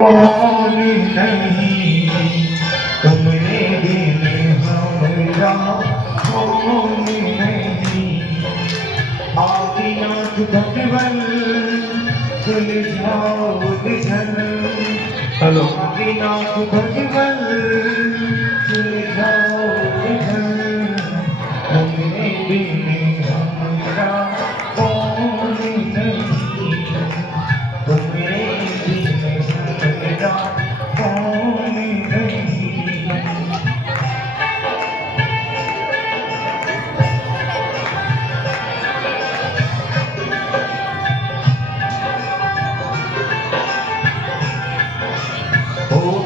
कौन नहीं तुमने दिल हमरा कौन नहीं आदिनाथ भगवन सुलझाओ निधन हेलो आदिनाथ भगवन सुलझाओ निधन तुमने दिल हमरा कौन नहीं तुमने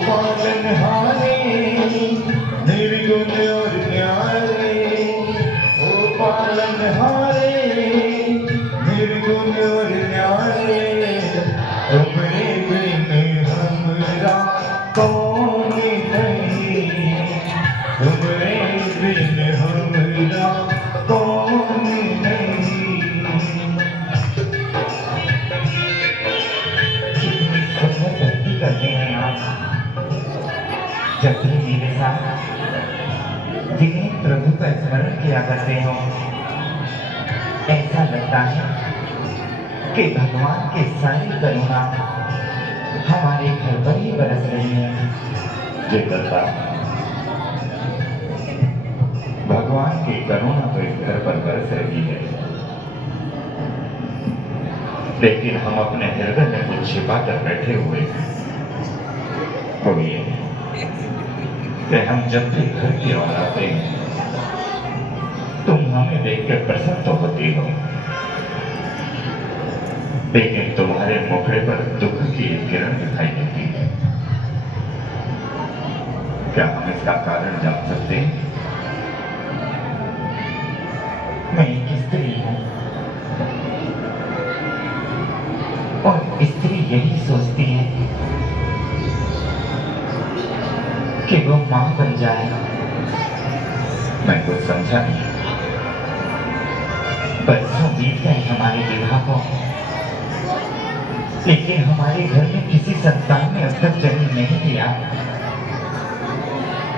पालनहारे निर्गुण और न्यारे ओ पालनहारे निर्गुण और न्यारे तुमरे बिन हमरा कौन नहीं तुमरे बिन हमरा कौन नहीं कितनी सुंदर भक्ति करते हैं आप जब भी मेरे साथ जिन्हें प्रभु का स्मरण किया करते हो ऐसा लगता है कि भगवान की सारी करुणा हमारे घर पर ही बरस रही है। ये करता भगवान की करुणा तो इस घर पर बरस रही है, लेकिन हम अपने हृदय में कुछ छिपा कर बैठे हुए हैं। वो ये कि हम जब भी घर की ओर आते हैं तुम हमें देखकर प्रसन्न तो होती हो, लेकिन तुम्हारे मुखड़े पर दुख की किरण दिखाई देती है। क्या हम इसका कारण जान सकते हैं? मैं एक स्त्री हूं और स्त्री यही सोचती है कि वो मां बन जाए। मैं कुछ समझा नहीं। बरसों बीत गए हमारे विवाह को, लेकिन हमारे घर में किसी संतान ने अब तक जन्म नहीं लिया।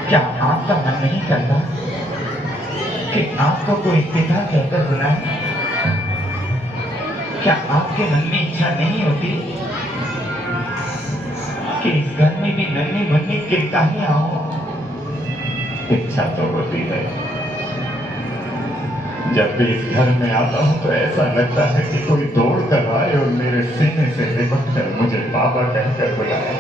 क्या आपका मन नहीं करता कि आपको कोई पिता कहकर बुलाए? क्या आपके मन में इच्छा नहीं होती कि इस घर में भी नन्ही मुन्नी किरकारियां हो? इच्छा तो होती है। जब भी इस घर में आता हूं तो ऐसा लगता है कि कोई दौड़ कर आए और मेरे सीने से लिपट कर मुझे बाबा कहकर बुलाए।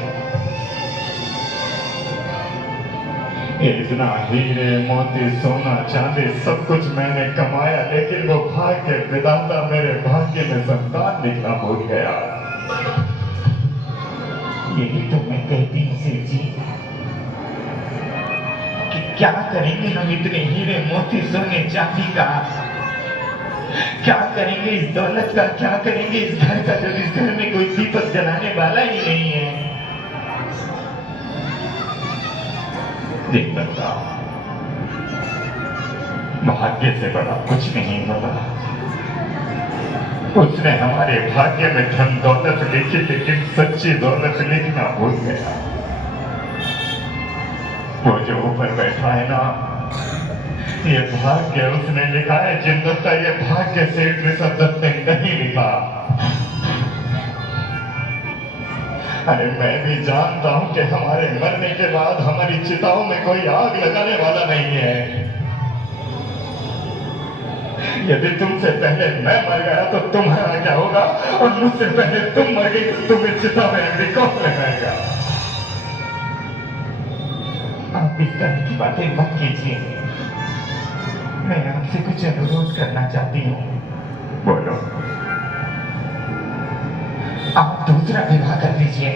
इतना हीरे मोती सोना चांदी सब कुछ मैंने कमाया, लेकिन वो भाग्य विधाता मेरे भाग्य में संतान लिखना भूल गया। यही तो मैं कहती हूँ सेठ जी कि क्या करेंगे हम इतने हीरे मोती सोने चांदी का? क्या करेंगे इस दौलत का? क्या करेंगे इस घर का जब इस घर में कोई दीपक जलाने वाला ही नहीं है? देख सकता भाग्य से बड़ा कुछ नहीं होता। उसने हमारे भाग्य में धन दौलत लिखी, लेकिन सच्ची दौलत लिखना भूल गया। वो जो ऊपर बैठा है ना, ये भाग्य उसने लिखा है। जिंदता ये भाग्य सेठ ऋषभ दत्त ने नहीं लिखा। अरे मैं भी जानता हूं कि हमारे मरने के बाद हमारी चिताओं में कोई आग लगाने वाला नहीं है। यदि तुमसे पहले मैं मर गया तो तुम्हारा क्या होगा, और मुझसे पहले तुम मर गई तो तुम्हें चिता में अग्नि कौन लगाएगा? आप इस तरह की बातें मत कीजिए। मैं आपसे कुछ अनुरोध करना चाहती हूँ। बोलो। आप दूसरा विवाह कर लीजिए।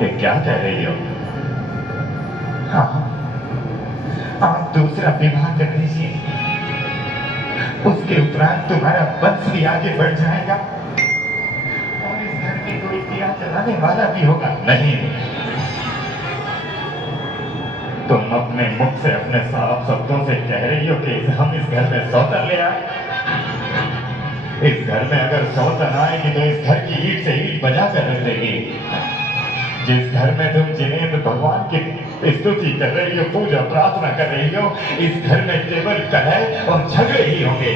ये क्या कह रही हो? हाँ, आप दूसरा विवाह कर लीजिए। उसके उपरांत तुम्हारा वंश भी आगे बढ़ जाएगा और इस घर में कोई दिया जलाने वाला भी होगा नहीं। तुम अपने मुख से अपने साफ शब्दों से कह रही हो कि हम इस घर में सौदा ले आए। इस घर में अगर सौतन आएगी तो इस घर की ईंट से ईंट बजा कर रख देगी। जिस घर में तुम जिनेंद्र भगवान की स्तुति कर रही हो, पूजा प्रार्थना कर रही हो, इस घर में केवल कलह और झगड़े ही होंगे।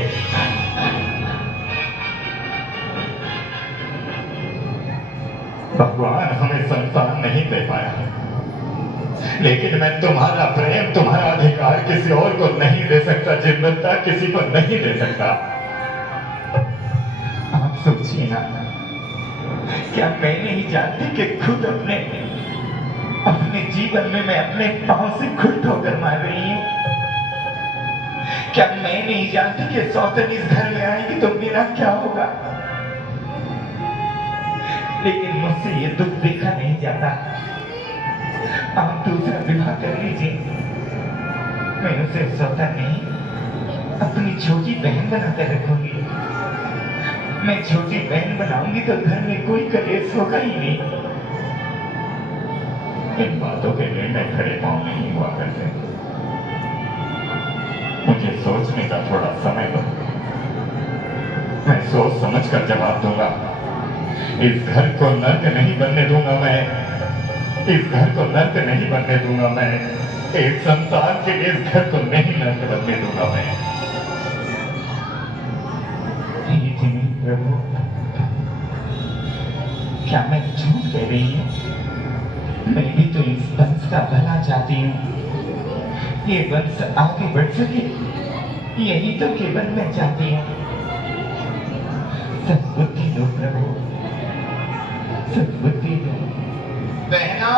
भगवान हमें संतान नहीं दे पाया, लेकिन मैं तुम्हारा प्रेम, तुम्हारा अधिकार किसी और को नहीं दे सकता, जिम्मेदार किसी को नहीं दे सकता। आप सोचिए ना, क्या मैं नहीं जानती कि खुद अपने जीवन में मैं अपने पांव से खुद ठोकर मार रही हूं? क्या मैं नहीं जानती कि सौतन इस घर में आएगी तो मेरा क्या होगा? लेकिन मुझसे ये दुख देखा नहीं जाता। आप दूसरा विवाह कर लीजिए, मैं उसे सौतन नहीं, अपनी छोटी बहन बनाकर रखूंगी। मैं छोटी बहन बनाऊंगी तो घर में कोई कलेश होगा ही नहीं। इन बातों के निर्णय खड़े पांव नहीं हुआ करते। मुझे सोचने का थोड़ा समय दो, मैं सोच समझ कर जवाब दूंगा। इस घर को नर्क नहीं बनने दूंगा मैं, इस घर को नर्क नहीं बनने दूंगा मैं। एक संतान के लिए इस घर को नहीं नर्क बनने दूंगा मैं। प्रभु, क्या मैं झूठ कह रही हूँ? मैं भी तो इस वंश का भला चाहती हूँ, ये वंश आगे बढ़ सके, यही तो केवल मैं चाहती हूँ। सद्बुद्धि दो प्रभु, सद्बुद्धि दो। बहना,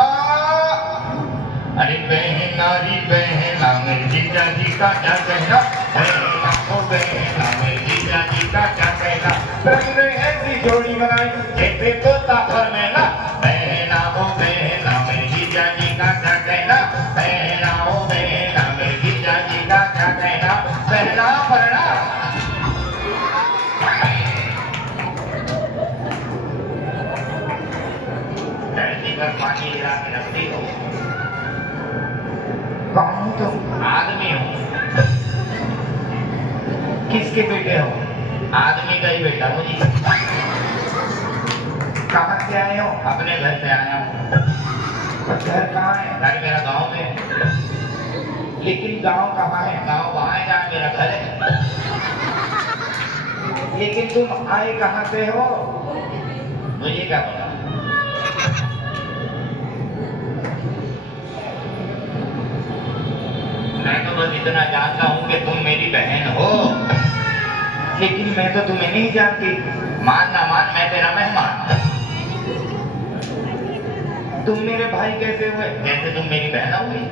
अरे बहना री बहना, मेरे जीजा जी का क्या कहना? बहना ओ बहना, मेरे जीजा जी का क्या कहना? प्रभु ने ऐसी जोड़ी बनाई जैसे तोता और मैना। बहना ओ बहना, मेरे जीजा जी का क्या कहना? बहना ओ बहना, मेरे जीजा जी का क्या कहना? बहना पढ़ना। धरती पर पानी गिरा के रखती हो। कौन हो तुम? आदमी हो। किसके बेटे हो? आदमी का ही बेटा हो जी। कहाँ से आए हो? अपने घर से आया हूँ। घर कहाँ है? घर मेरा गांव में। लेकिन गांव कहाँ है? गांव वहाँ है जहाँ मेरा घर है। लेकिन तुम आए कहाँ से हो? मुझे क्या पता? मैं तो बस इतना जानता हूँ कि तुम मेरी बहन हो, लेकिन मैं तो तुम्हें नहीं जानती। मान ना मान, मैं तेरा मेहमान। तुम मेरे भाई कैसे हुए? कैसे तुम मेरी बहन हुई?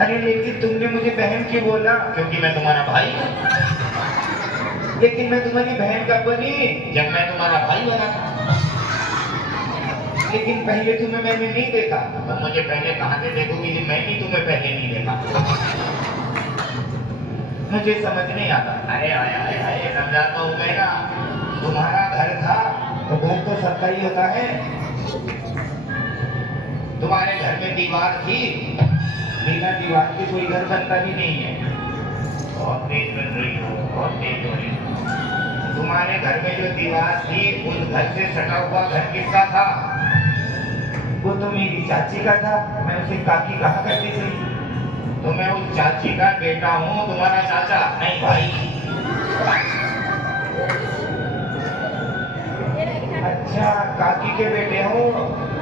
अरे लेकिन तुमने मुझे बहन क्यों बोला? क्योंकि मैं तुम्हारा भाई हूँ। लेकिन मैं तुम्हारी बहन कब बनी? जब मैं तुम्हारा भाई बना था। लेकिन पहले तुम्हें मैंने नहीं देखा। तो मुझे पहले कहाँ से देखोगी जब मैंने तुम्हें पहले नहीं देखा? मुझे समझ नहीं आता। अरे आया आया समझाता हूँ मैं ना। तुम्हारा घर था तो घर तो सबका ही होता है। तुम्हारे घर में दीवार थी, बिना दीवार के कोई घर बनता ही नहीं है। बहुत तेज बन रही हो, बहुत तेज हो रही हो। तुम्हारे घर में जो दीवार थी, उस घर से सटा हुआ घर किसका था? वो तो मेरी चाची का था। मैं उसे काकी कहा करती थी। तो मैं उस चाची का बेटा हूँ, तुम्हारा चाचा नहीं भाई। अच्छा, काकी के बेटे हो?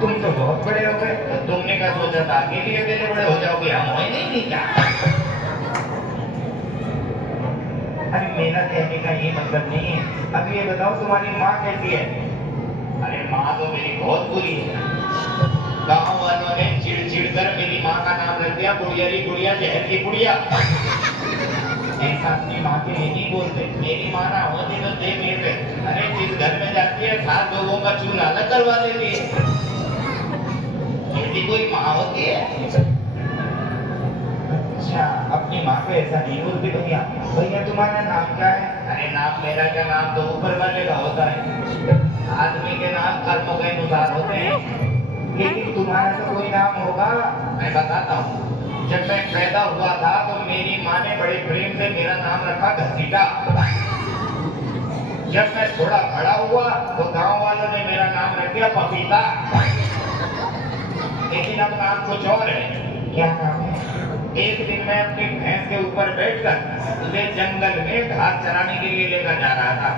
तुम तो बहुत बड़े हो गए। तो तुमने क्या सोचा था कि लिए अकेले बड़े हो जाओगे? हम हो नहीं क्या? अरे मेरा कहने का ये मतलब नहीं है। अब ये बताओ तुम्हारी माँ कैसी है? अरे माँ तो मेरी बहुत बुरी है। गाँव वालों ने चिड़ कर मेरी माँ का नाम रख दिया बुढ़िया री बुढ़िया, जहर की बुढ़िया। ऐसा अपनी माँ के नहीं बोलते। मेरी माँ ना होती तो देख लेते। अरे जिस घर में जाती है 7 लोगों का चून अलग करवा देती है। ऐसी कोई माँ होती है? अच्छा, अपनी माँ को ऐसा नहीं बोलती। भैया भैया तुम्हारा नाम क्या है? अरे नाम मेरा क्या, नाम तो ऊपर वाले का होता है। आदमी के नाम कर्म के अनुसार होते हैं, लेकिन तुम्हारा तो कोई नाम होगा। मैं बताता हूँ। जब मैं पैदा हुआ था तो मेरी माँ ने बड़े प्रेम से मेरा नाम रखा घसीटा। जब मैं थोड़ा बड़ा हुआ तो गांव वालों ने मेरा नाम रख दिया पपीता। लेकिन अब नाम कुछ और है। क्या नाम है? एक दिन मैं अपनी भैंस के ऊपर बैठकर उसे जंगल में घास चराने के लिए लेकर जा रहा था।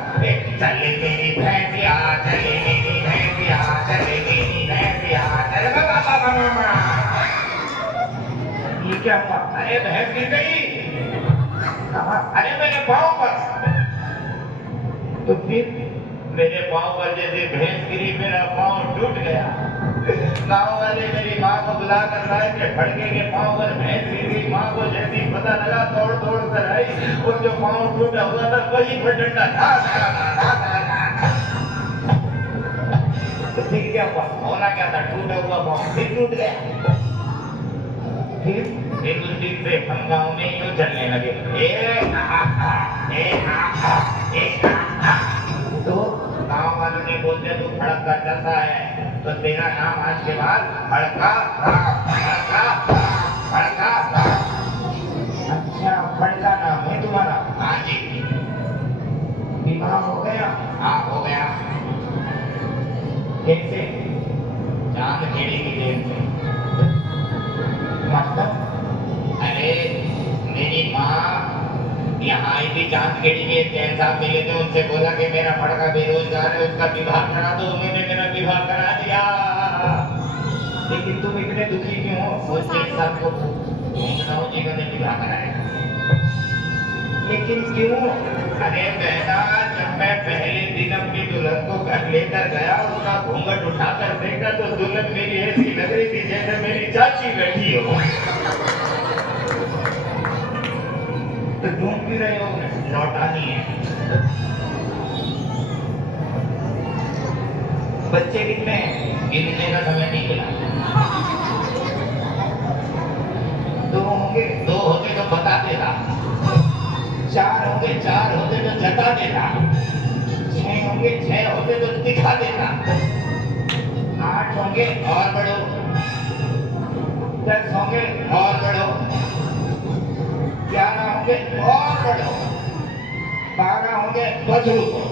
चले मेरी भैंसिया, चले मेरी भैंसिया, चले मेरी भैंसिया, चले बाबा। ये क्या हुआ? अरे भैंस गिर गई। कहाँ? अरे मेरे पाँव पर। तो फिर मेरे पाँव पर जैसे भैंस गिरी मेरा पाँव टूट गया। गाँव वाले मेरी माँ को बुलाकर लाए कि फड़के के पाँव पर भैंस गिर गई। माँ को जैसे ही पता लगा दौड़ दौड़ कर आई और जो पाँव टूटा हुआ था वही पर डंडा था। तो फिर क्या हुआ? होना क्या था? टूटा हुआ पाँव फिर टूट गया। फिर उस दिन से हम गाँव में यूँ चलने लगे। तो गाँव वालों ने बोलते तू फड़का चलता है तो तेरा नाम आज के बाद फड़का फड़का फड़का। अच्छा, फड़का नाम है तुम्हारा? हाँ जी। विवाह हो गया? हाँ हो गया। कैसे? चांद खेड़ी की देर में। मतलब? अरे मेरी माँ यहाँ आई थी चांद खेड़ी के जैन साहब मिले थे, उनसे बोला कि मेरा फड़का बेरोजगार है उसका विवाह करा दो। उन्होंने मेरा विवाह करा दिया। लेकिन तुम इतने दुखी क्यों हो? वो जैन साहब को भूमनाओ जी का विवाह कराया। लेकिन क्यों? अरे बहना, जब मैं पहले दिन अपनी दुल्हन को घर लेकर गया उसका घूंघट उठाकर देखा तो दुल्हन मेरी ऐसी लग रही थी जैसे मेरी चाची बैठी हो। तो ढूंढ भी रहे हो? लौटानी है। बच्चे कितने हैं? गिनने का समय नहीं मिला। दो होंगे? दो होते तो बता देता। चार होंगे? चार होते तो जता देता। छह होंगे? छह होते तो दिखा देता। आठ होंगे और बढ़ो। 10 होंगे और बढ़ो। 11 होंगे और बढ़ो। 12 होंगे बस रुको।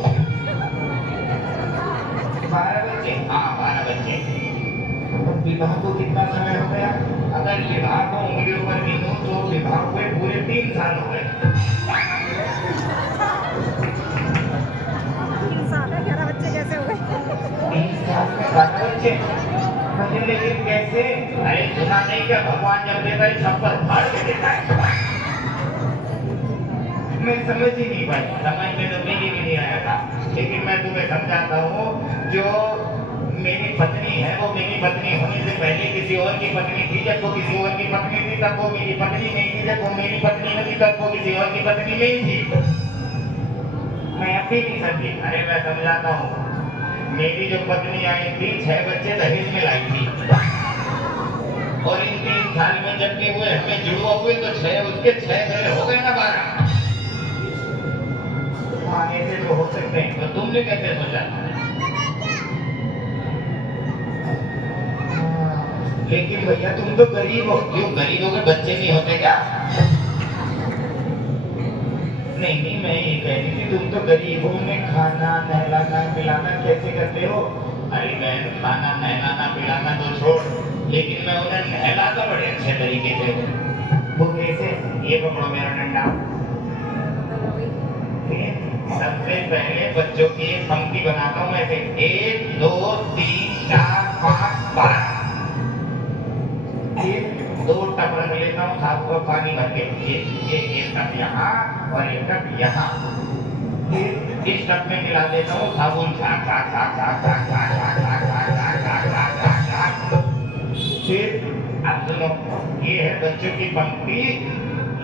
12 बच्चे? हाँ 12 बच्चे। विवाह को कितना समय हो गया? अगर विवाह को उंगलियों पर गिनूं तो विवाह हुए पूरे 3 साल हो गए। 3 साल है, 11 बच्चे कैसे हुए? 3 साल में 12 बच्चे? लेकिन कैसे? अरे सुना नहीं क्या भगवान जब देता है सब पर फाड़ के देता है। मैं समझ ही नहीं पाई। समझ में तो मेरी भी नहीं आया था। लेकिन मैं तुम्हें समझाता हूँ, जो मेरी पत्नी है वो मेरी पत्नी होने से पहले किसी और की पत्नी थी। जब वो किसी और की पत्नी थी तब वो मेरी पत्नी नहीं थी। जब वो मेरी पत्नी नहीं थी तब वो किसी और की पत्नी नहीं थी। मैं अभी नहीं समझी। अरे मैं समझाता हूँ। मेरी जो पत्नी आई थी 6 बच्चे दहेज में लाई थी और इन 3 साल में जबकि हुए हमें जुड़वा हुए तो 6 उसके 6 मेरे हो गए ना 12। ऐसे तो हो सकते हैं। तो तुमने कैसे सोचा? लेकिन भैया तुम तो गरीब हो। क्यों? गरीबों के बच्चे नहीं होते क्या? नहीं नहीं, मैं ये कह रही थी तुम तो गरीबों में खाना नहलाना पिलाना कैसे करते हो? अरे बहन, खाना नहलाना पिलाना तो छोड़, लेकिन मैं उन्हें नहलाता बड़े अच्छे तरीके से। वो कैसे? ये पकड़ो मेरा डंडा। सबसे पहले बच्चों की एक पंक्ति बनाता हूँ ऐसे 1 2 3 4 5 12। फिर 2 टप रख लेता हूँ साफ को पानी भर के। एक टप यहाँ और एक टप यहाँ। फिर इस टप में मिला देता हूँ साबुन। फिर अब सुनो, ये है बच्चों की पंक्ति,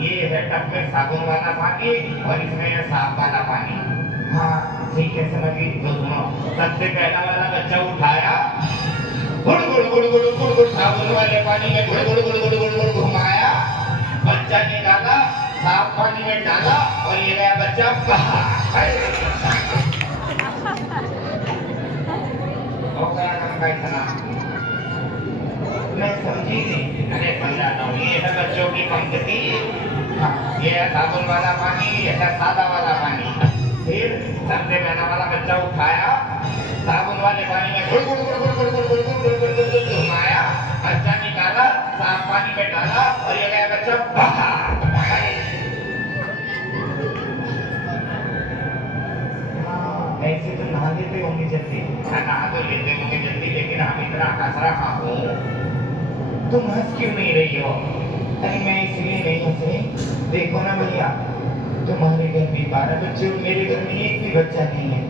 ये है टप में साबुन वाला पानी और इसमें है साफ वाला पानी। हाँ ठीक है, समझी। तो सुनो, सबसे पहला वाला बच्चा उठाया, गुड़ गुड़ गुड़ गुड़ गुड़ गुड़ साबुन वाले पानी में गुड़ गुड़ गुड़ गुड़ गुड़ गुड़ घुमाया। बच्चा निकाला, साफ पानी में डाला और ये गया बच्चा बाहर। हो गया काम का इतना। मैं समझी नहीं। अरे समझाता हूँ। ये है बच्चों की पंक्ति। हाँ, ये है साबुन वाला पानी, ये है सादा वाला पानी। फिर सबसे पहला तमाचा उठाया, साबुन वाले पानी में गुड़ गुड़ गुड़ गुड़ गुड़ गुड़ गुड़ गुड़ गुड़ गुड़ गुड़ गुड़ घुमाया, बच्चा निकाला, साफ पानी में डाला और ये गया बच्चा बाहर। ऐसे तो नहा लेते होंगे जल्दी, नहा तो लेते होंगे जल्दी, लेकिन हम इतना हंस रहा हूँ, तुम हंस क्यों नहीं रही हो? अरे मैं इसलिए नहीं हंस रही, देखो ना भैया, तुम्हारे घर में 12 बच्चे और मेरे घर में एक भी बच्चा नहीं है,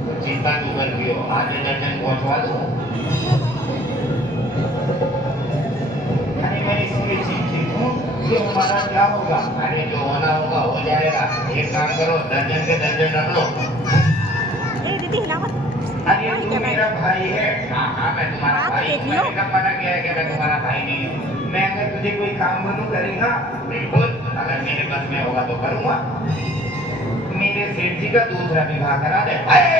तो चिंता क्यों करती हो? आधे दर्जन पहुंचवा दो। अरे मैं इसलिए चिंतित हूँ कि हमारा क्या होगा? अरे जो होना होगा हो जाएगा, एक काम करो, दर्जन के दर्जन रख लो। दीदी हिला मत। अरे तू मेरा भाई है। हाँ मैं तुम्हारा भाई हूँ। मैंने कब मना किया है कि मैं तुम्हारा भाई नहीं हूँ? मैं अगर तुझे कोई काम बोलूँ करेगा? बिल्कुल, अगर मेरे बस में होगा तो करूँगा। मेरे सेठ जी का दूसरा विवाह करा दे। अरे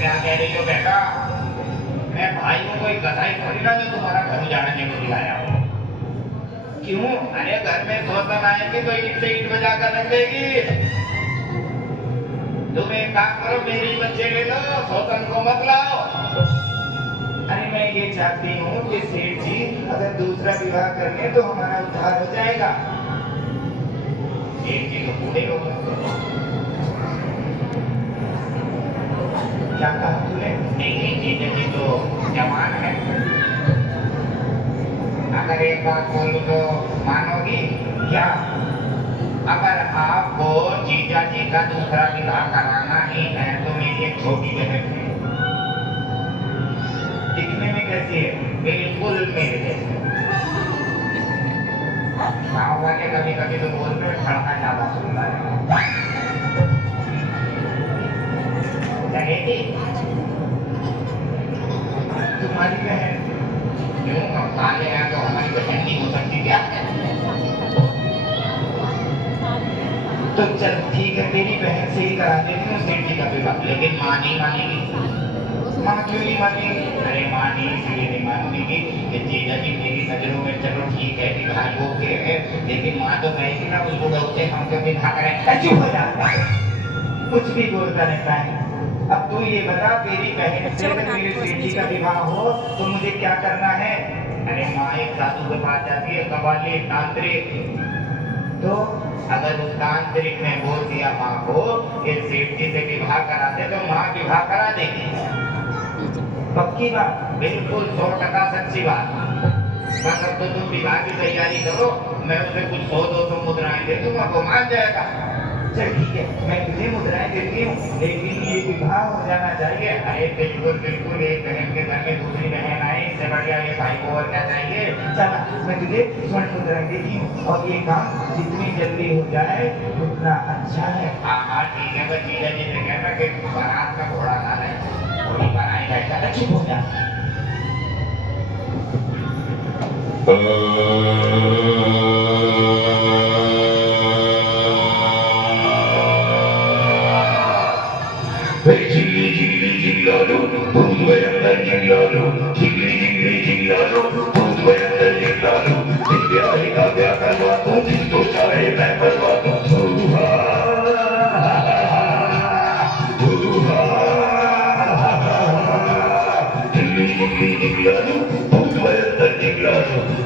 क्या कह रही हो बेटा? मैं भाई हूँ, कोई कसाई थोड़ी ना जो तुम्हारा घर उजाड़ने को बुलाया हो। क्यों? अरे घर में सोचना आएगी तो ईट से ईट बजा कर रख देगी। तुम एक काम करो, मेरी बच्चे ले लो, सोतन को मत लाओ। अरे मैं ये चाहती हूँ कि सेठ जी अगर दूसरा विवाह कर ले तो हमारा उद्धार हो जाएगा। सेठ जी तो बूढ़े हो गए। क्या कहा तूने? नहीं जीजा जी तो जवान है। अगर एक बात बोलूं तो मानोगी क्या? अगर आपको जीजा जी का दूसरा विवाह कराना ही है तो मेरी एक छोटी बहन है, दिखने में कैसी है? बिल्कुल मेरे जैसे। गाँव वाले कभी कभी तो बोलते हैं खड़का ज्यादा सुंदर है। लगेगी तुम्हारी बहन? क्यों हम काले हैं तो हमारी बहन नहीं हो सकती क्या? तो चल ठीक है, तेरी बहन से ही करा देती हूँ सेठ जी का विवाह, लेकिन माँ नहीं मानेगी। माँ क्यों नहीं मानेगी? अरे माँ नहीं इसलिए नहीं मानेगी कि जीजा जी मेरी नजरों में चलो ठीक है कि भाई वो के है, लेकिन माँ तो कहेगी ना उसको उससे हम क्यों विवाह करें? चुप हो जाता है, कुछ भी बोलता रहता है। अब तू ये बता, तेरी बहन से मेरे सेठ जी का विवाह हो तो मुझे क्या करना है? अरे माँ एक साधु के पास जाती है, कव्वाली तांत्रिक, तो अगर उस तांत्रिक ने बोल दिया माँ को कि सेठ जी से विवाह करा दे तो माँ विवाह करा देगी। पक्की बात, बिल्कुल 100% सच्ची बात। बस अब तो तुम विवाह की तैयारी करो, मैं उसे कुछ 100-200 मुद्राएं दे दूंगा, वो मान जाएगा। चल ठीक है, मैं तुझे मुद्राएं देती हूँ, लेकिन ये विवाह हो जाना चाहिए। अरे बिल्कुल बिल्कुल, एक बहन के घर में दूसरी बहन आए, इससे बढ़िया ये भाई को और क्या चाहिए? चला, मैं तुझे स्वर्ण मुद्राएं देती हूँ और ये काम जितनी जल्दी हो जाए उतना अच्छा है। हाँ ठीक है, बस जीजा जी से कहना कि बारात का घोड़ा ना रहे, घोड़ी बनाई जाएगा। चुप हो जा। Jiggly jiggly jiggly boom bayanda jiggly jiggly jiggly jiggly boom bayanda jiggly जिंदगी का क्या करवा तो जिसको चाहे मैं करवा तो जिggly जिggली जिggly boom bayanda jiggly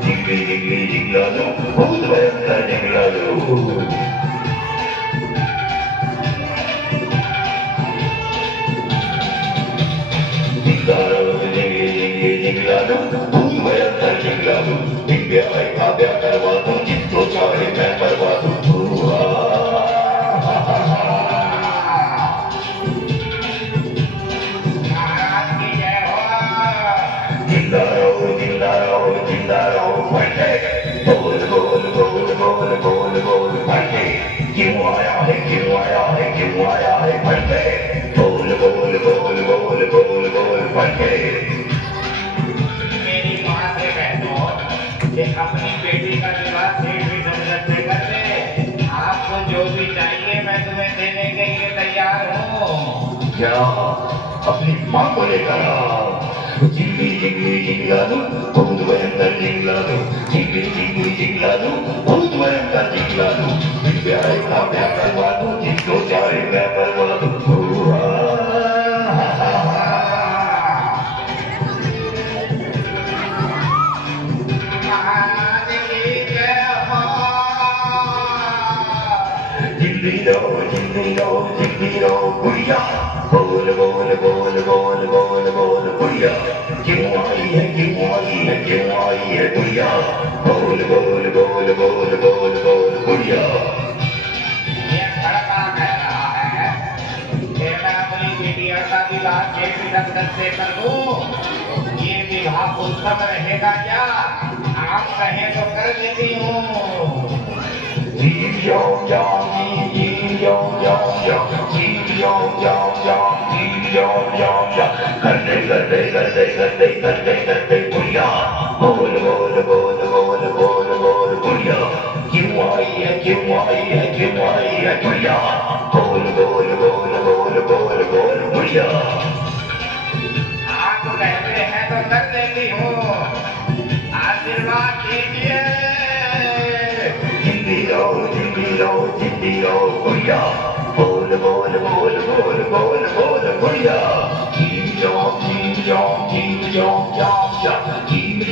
जिggली जिggली जिggly boom bayanda jiggly क्यों आया है क्यों आया है क्यों आया है भटके बोल बोल बोल बोल बोल बोल भटके मेरी माँ से कह दो कि अपनी बेटी का विवाह सेठ भी जरूरत से कर ले। आपको जो भी चाहिए मैं तुम्हें देने के लिए तैयार हूँ। क्या अपनी माँ को लेकर आओ। जिंगली जिंगली जिंगला दो बहुत भयंकर जिंगला दो जिंगली जिंगली जिंगला दो बहुत भयंकर जिंगला दो प्यारे का प्यार करवा दूं जिसको चाहे मैं करवा दूं जिंदगी रो गुड़िया बोल बोल बोल बोल बोल बोल गुड़िया क्यों आई है क्यों आई है क्यों आई है गुड़िया बोल बोल बोल बोल बोल बोल गुड़िया ये खड़ा कह रहा है कि मैं अपनी बेटिया का विवाह कैसे दस्तक से कर दूं ये विवाह उत्तम रहेगा क्या आप कहें तो कर देती हूँ करते करते करते करते करते करते गुड़िया बोल बोल बोल बोल बोल बोल गुड़िया क्यों आई है क्यों आई है क्यों आई है गुड़िया बोल बोल बोल बोल बोल बोल गुड़िया आप कहते हैं तो कर लेती हूँ आशीर्वाद कीजिए जिंदी रो गुड़िया बोल बोल बोल बोल बोल बोल गुड़िया keep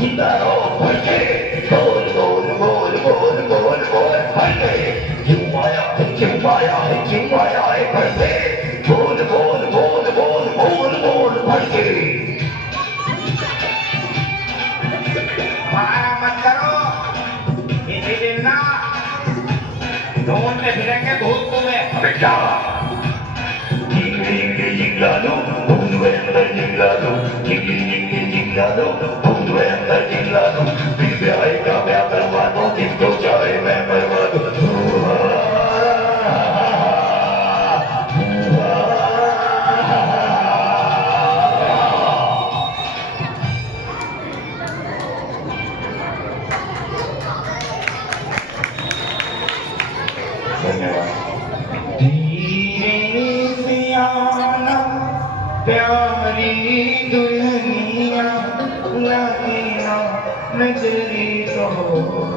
जिंदा रहो भटके बोल बोल बोल बोल बोल बोल भटके क्यों आया है क्यों आया है भटके बोल बोल बोल बोल बोल बोल भटके माया मत करो इसी दिन ना ढूंढते फिरेंगे भूत तुम्हें बेटा जिंगलालो भूतवे अंदर जिंगलालो जिंगलालो भूतवे अंदर जिंगलालो फिर ब्याह का ब्याह करवा दो जिसको चाहे मैं करवा दूं प्यारी दुल्हनिया लगना नजरी को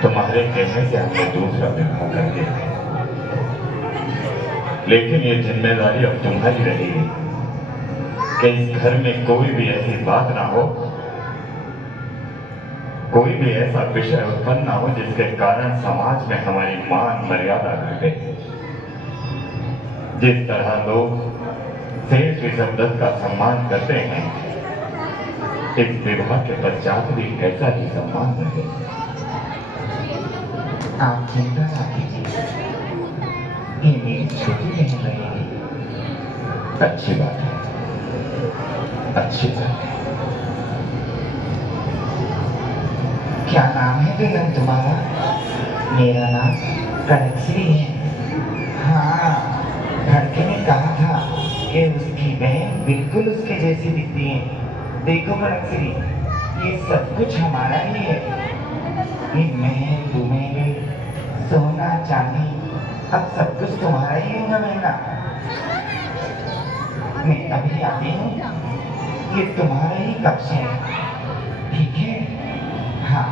तुम्हारे कहने से हमने दूसरा विवाह कर दिया लेकिन ये जिम्मेदारी अब तुम्हारी रहेगी कि इस घर में कोई भी ऐसी बात ना हो कोई भी ऐसा विषय उत्पन्न ना हो जिसके कारण समाज में हमारी मान मर्यादा घटे जिस तरह लोग शेष ऋषभ दत्त का सम्मान करते हैं इस विवाह के पश्चात भी ऐसा ही सम्मान रहे आप चिंता ना कीजिए ये मेरी छोटी बहन रहेगी अच्छी बात है अच्छी बात है क्या नाम है बेगम तुम्हारा मेरा नाम कनकश्री है हाँ लड़के ने कहा था कि उसकी बहन बिल्कुल उसके जैसी दिखती है देखो कनकश्री ये सब कुछ हमारा ही है ये महल तुम्हें सोना चांदी अब सब कुछ तुम्हारा ही होगा बेटा मैं अभी आती हूँ ये तुम्हारा ही कक्ष है ठीक है हाँ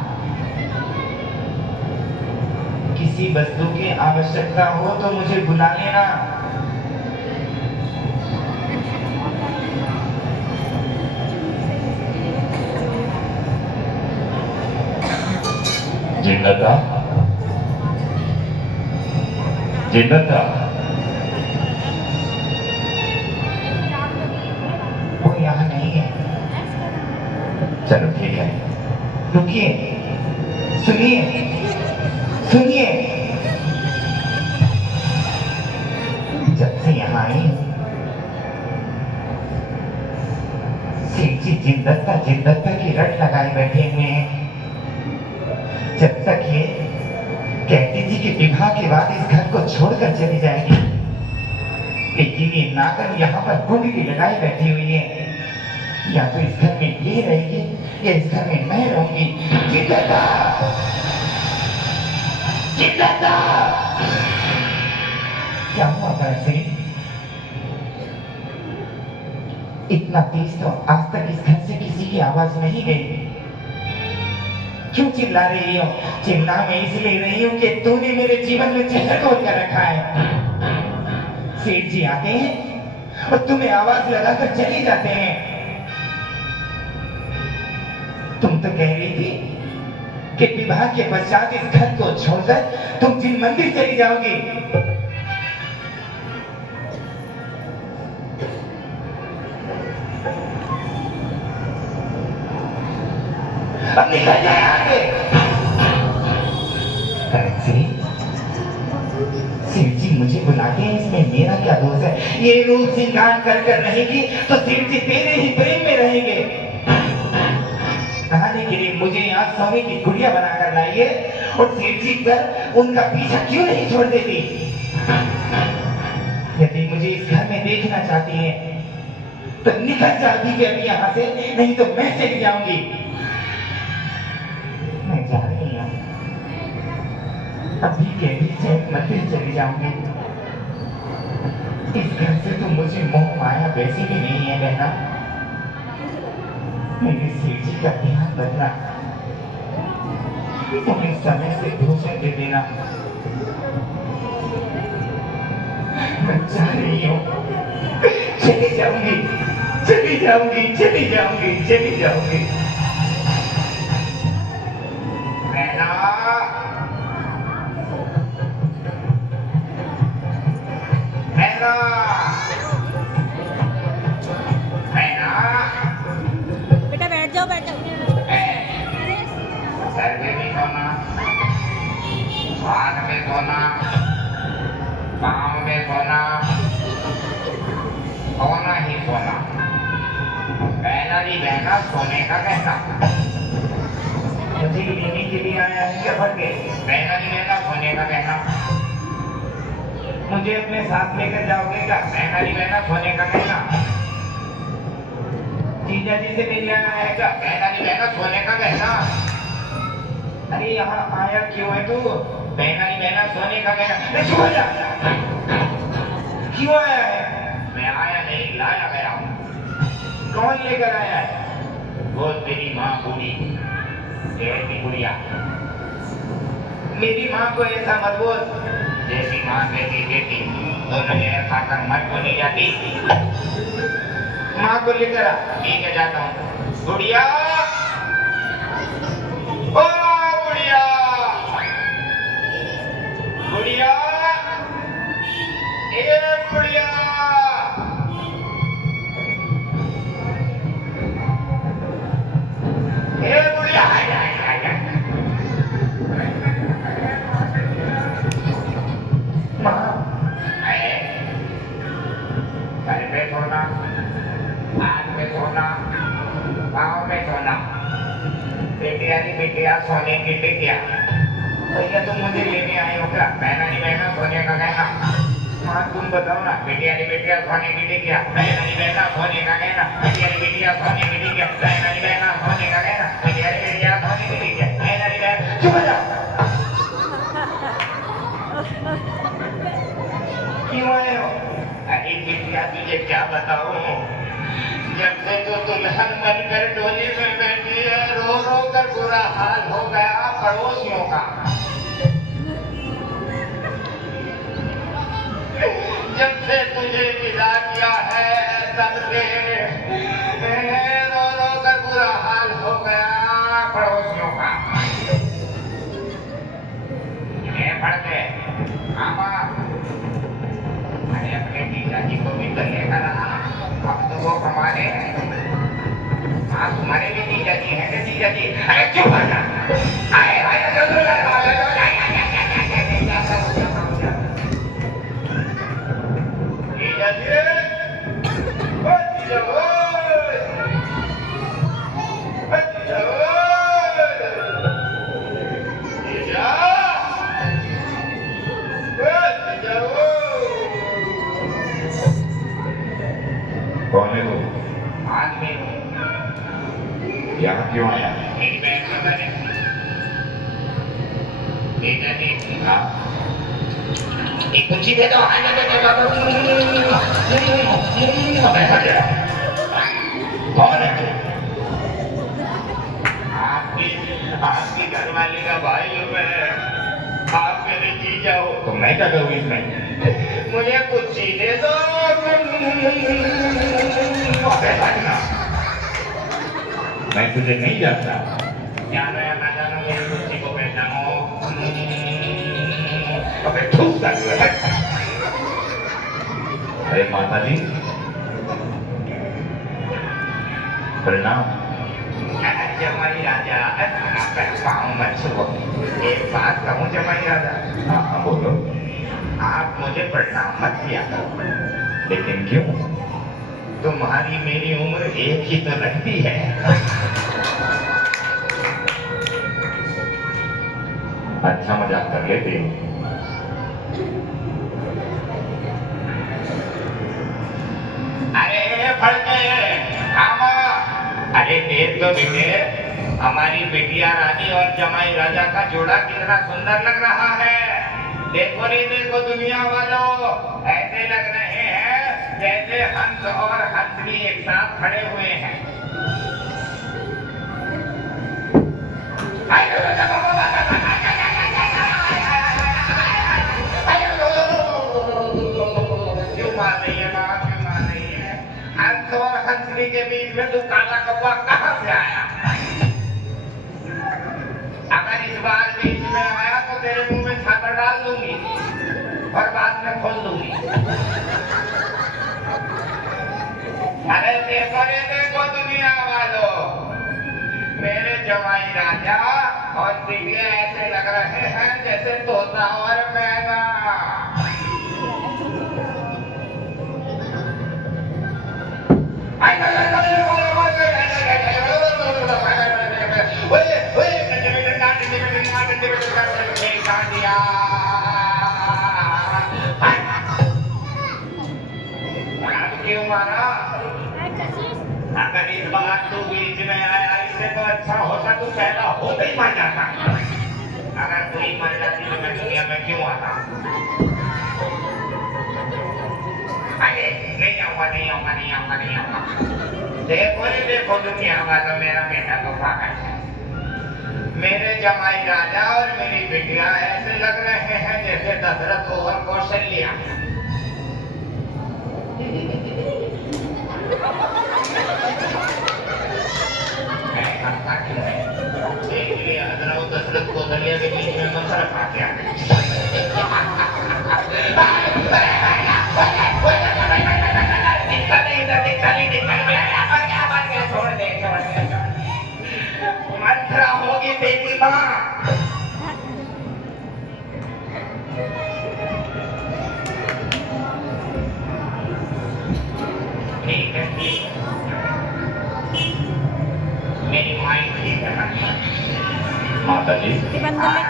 किसी वस्तु की आवश्यकता हो तो मुझे बुला लेना जिन्नता जिन्नता वो यहाँ नहीं है चलो ठीक है रुकिए सुनिए सुनिए जब से यहाँ आई जिंदत्ता की रट लगाए बैठे हुए हैं। जब तक ये कहती थी कि विवाह के बाद इस घर को छोड़कर चली जाएगी, लेकिन ये नागन यहाँ पर कुंडली लगाई बैठी हुई है। या तो इस घर में ये रहेगी या इस घर में मैं रहूंगी। जिंदत्ता, जिंदत्ता, क्या हुआ बरसे? इतना तेज तो आज तक इस घर से किसी की आवाज नहीं गई। क्यों चिल्ला रही हो? चिल्ला मैं इसलिए रही हूं कि तूने मेरे जीवन में जहर घोल कर रखा है। सेठ जी आते हैं और तुम्हें आवाज लगाकर चले जाते हैं। तुम तो कह रही थी कि विवाह के पश्चात इस घर को छोड़कर तुम जिन मंदिर चली जाओगी। अब निकल जाए आगे। शिव जी मुझे बुलाते हैं, इसमें मेरा क्या दोष है? ये रूप श्रृंगार कर कर रहेगी तो शिव जी तेरे ही प्रेम में रहेंगे। नहाने के लिए मुझे यहाँ सोने की गुड़िया बनाकर लाइए और शिव जी कर उनका पीछा क्यों नहीं छोड़ देती? यदि मुझे इस घर में देखना चाहती है तो निकल जाती है अभी यहाँ से, नहीं तो मैं चली जाऊंगी। मैं जा रही हूँ, अभी के भी चैन मंदिर चली जाऊंगी। इस घर से तो मुझे मोह माया वैसी भी नहीं है बहना। मेरे शिव जी का ध्यान रखना, उन्हें समय से भोजन दे देना। मैं जा रही हूँ, चली जाऊंगी, चली जाऊंगी, चली जाऊंगी, चली जाऊंगी। बहना, बहना, बहना, बेटा बैठ जाओ, बैठ जाओ। सर में भी धोना, हाथ में धोना, पाँव में धोना, सोना ही सोना। पहला भी बहना सोने का कहना। मुझे लेने के लिए आया है क्या भर के? पहला भी बहना सोने का कहना। मुझे अपने साथ लेकर जाओगे क्या? पहला भी बहना सोने का कहना। जीजा जी से मिलने आया है क्या? पहला भी बहना सोने का कहना। अरे यहाँ आया क्यों है तू? बहना नहीं बहना सोने का कहना। क्यों आया? क्यों आया है? मैं आया नहीं, लाया गया हूँ। कौन लेकर आया है? वो तेरी माँ बूढ़ी, जैसी गुड़िया। मेरी माँ को ऐसा मत बोल। जैसी माँ वैसी बेटी, दोनों जहर खाकर मर को नहीं जाती। माँ को लेकर आ, लेके जाता हूँ। गुड़िया, ओ गुड़िया, गुड़िया, ए गुड़िया, ए गुड़िया, माँ, सर पे सोना, हाथ में सोना, पाँव में सोना, बेटिया नहीं बेटिया सोने की टिकिया। भैया तुम मुझे लेने आए हो क्या? बहना नहीं बहना सोने का कहना। माँ तुम बताओ ना, बेटिया नहीं बेटिया सोने की टिकिया, बहना नहीं बहना सोने का कहना, बेटिया नहीं बेटिया सोने की टिकिया, बहना नहीं बहना सोने का कहना, बेटिया नहीं बेटिया सोने की टिकिया, बहना नहीं बहना। चुप हो जा। क्यों आए हो? अरे बेटिया तुझे क्या बताऊं, जब से तो दुल्हन बनकर डोली में बैठी है, रो रो कर बुरा हाल हो गया पड़ोसियों का। जब से तुझे विदा किया है तब से रो रो कर बुरा हाल हो गया पड़ोसियों का। ये पढ़ के आमा, अरे अपने जीजा जी को भी तो लेकर आ, अब तो वो हमारे हैं। हाँ तुम्हारे भी जीजा जी हैं कि जीजा जी? अरे क्यों भागा? आए आए जीजा जी, ओ जीजा, यहाँ क्यों आया? मेरी बहन का मैंने बेटा ने हाँ एक कुंजी दे दो अबे हट जा। कौन है तू? आपकी घरवाली का भाई हूँ मैं, आप मेरे जीजा हो, तो मैं क्या करूँ इसमें? मुझे कुंजी दे दो। अबे हट ना। मैं तुझे नहीं जानता। जानो या ना जानो मेरी कुंजी को पहचानो। अबे थूक कर है। अरे माता जी प्रणाम। जमाई राजा पाँव मत छुओ। एक बात कहूँ जमाई राजा, हाँ हाँ बोलो। आप मुझे प्रणाम मत किया करो, लेकिन क्यों? तुम्हारी मेरी उम्र एक ही तो रहती है। अच्छा मजाक कर लेते हो। अरे फड़के आमा, अरे देख तो बेटे, हमारी बिटिया रानी और जमाई राजा का जोड़ा कितना सुंदर लग रहा है। देखो रे देखो दुनिया वालों, ऐसे लग रहे हैं जैसे हंस और हंसनी एक साथ खड़े हुए हैं। क्यों मार रही है माँ, क्यों मार रही है? हंस और हंसनी के बीच में तू काला कौवा कहाँ से आया? अगर इस बार बीच में आया तो तेरे मुंह में छाता डाल दूंगी और बाद में खोल दूंगी। अरे देखो रे देखो दुनिया वालों, मेरे जमाई राजा और बिटिया ऐसे लग रहे हैं जैसे तोता और मैना। क्यों मारा? अगर इस बार तू बीच में आया इससे तो अच्छा होता तू पहला होते ही मर जाता। अगर तू ही मर जाती तो मैं दुनिया में क्यों आता? अरे नहीं आऊंगा नहीं आऊंगा नहीं आऊंगा नहीं आऊंगा। देखो रे देखो दुनिया वालों, मेरा बेटा तो पागल है। मेरे जमाई राजा और मेरी बिटिया ऐसे लग रहे हैं जैसे दशरथ और कौशल्या। दशरथ कौशल्या के बीच में मंत्र आ गया। मंत्र होगी तेरी माँ। ठीक है मेरी माँ ठीक है। माता जी बंद कर ले।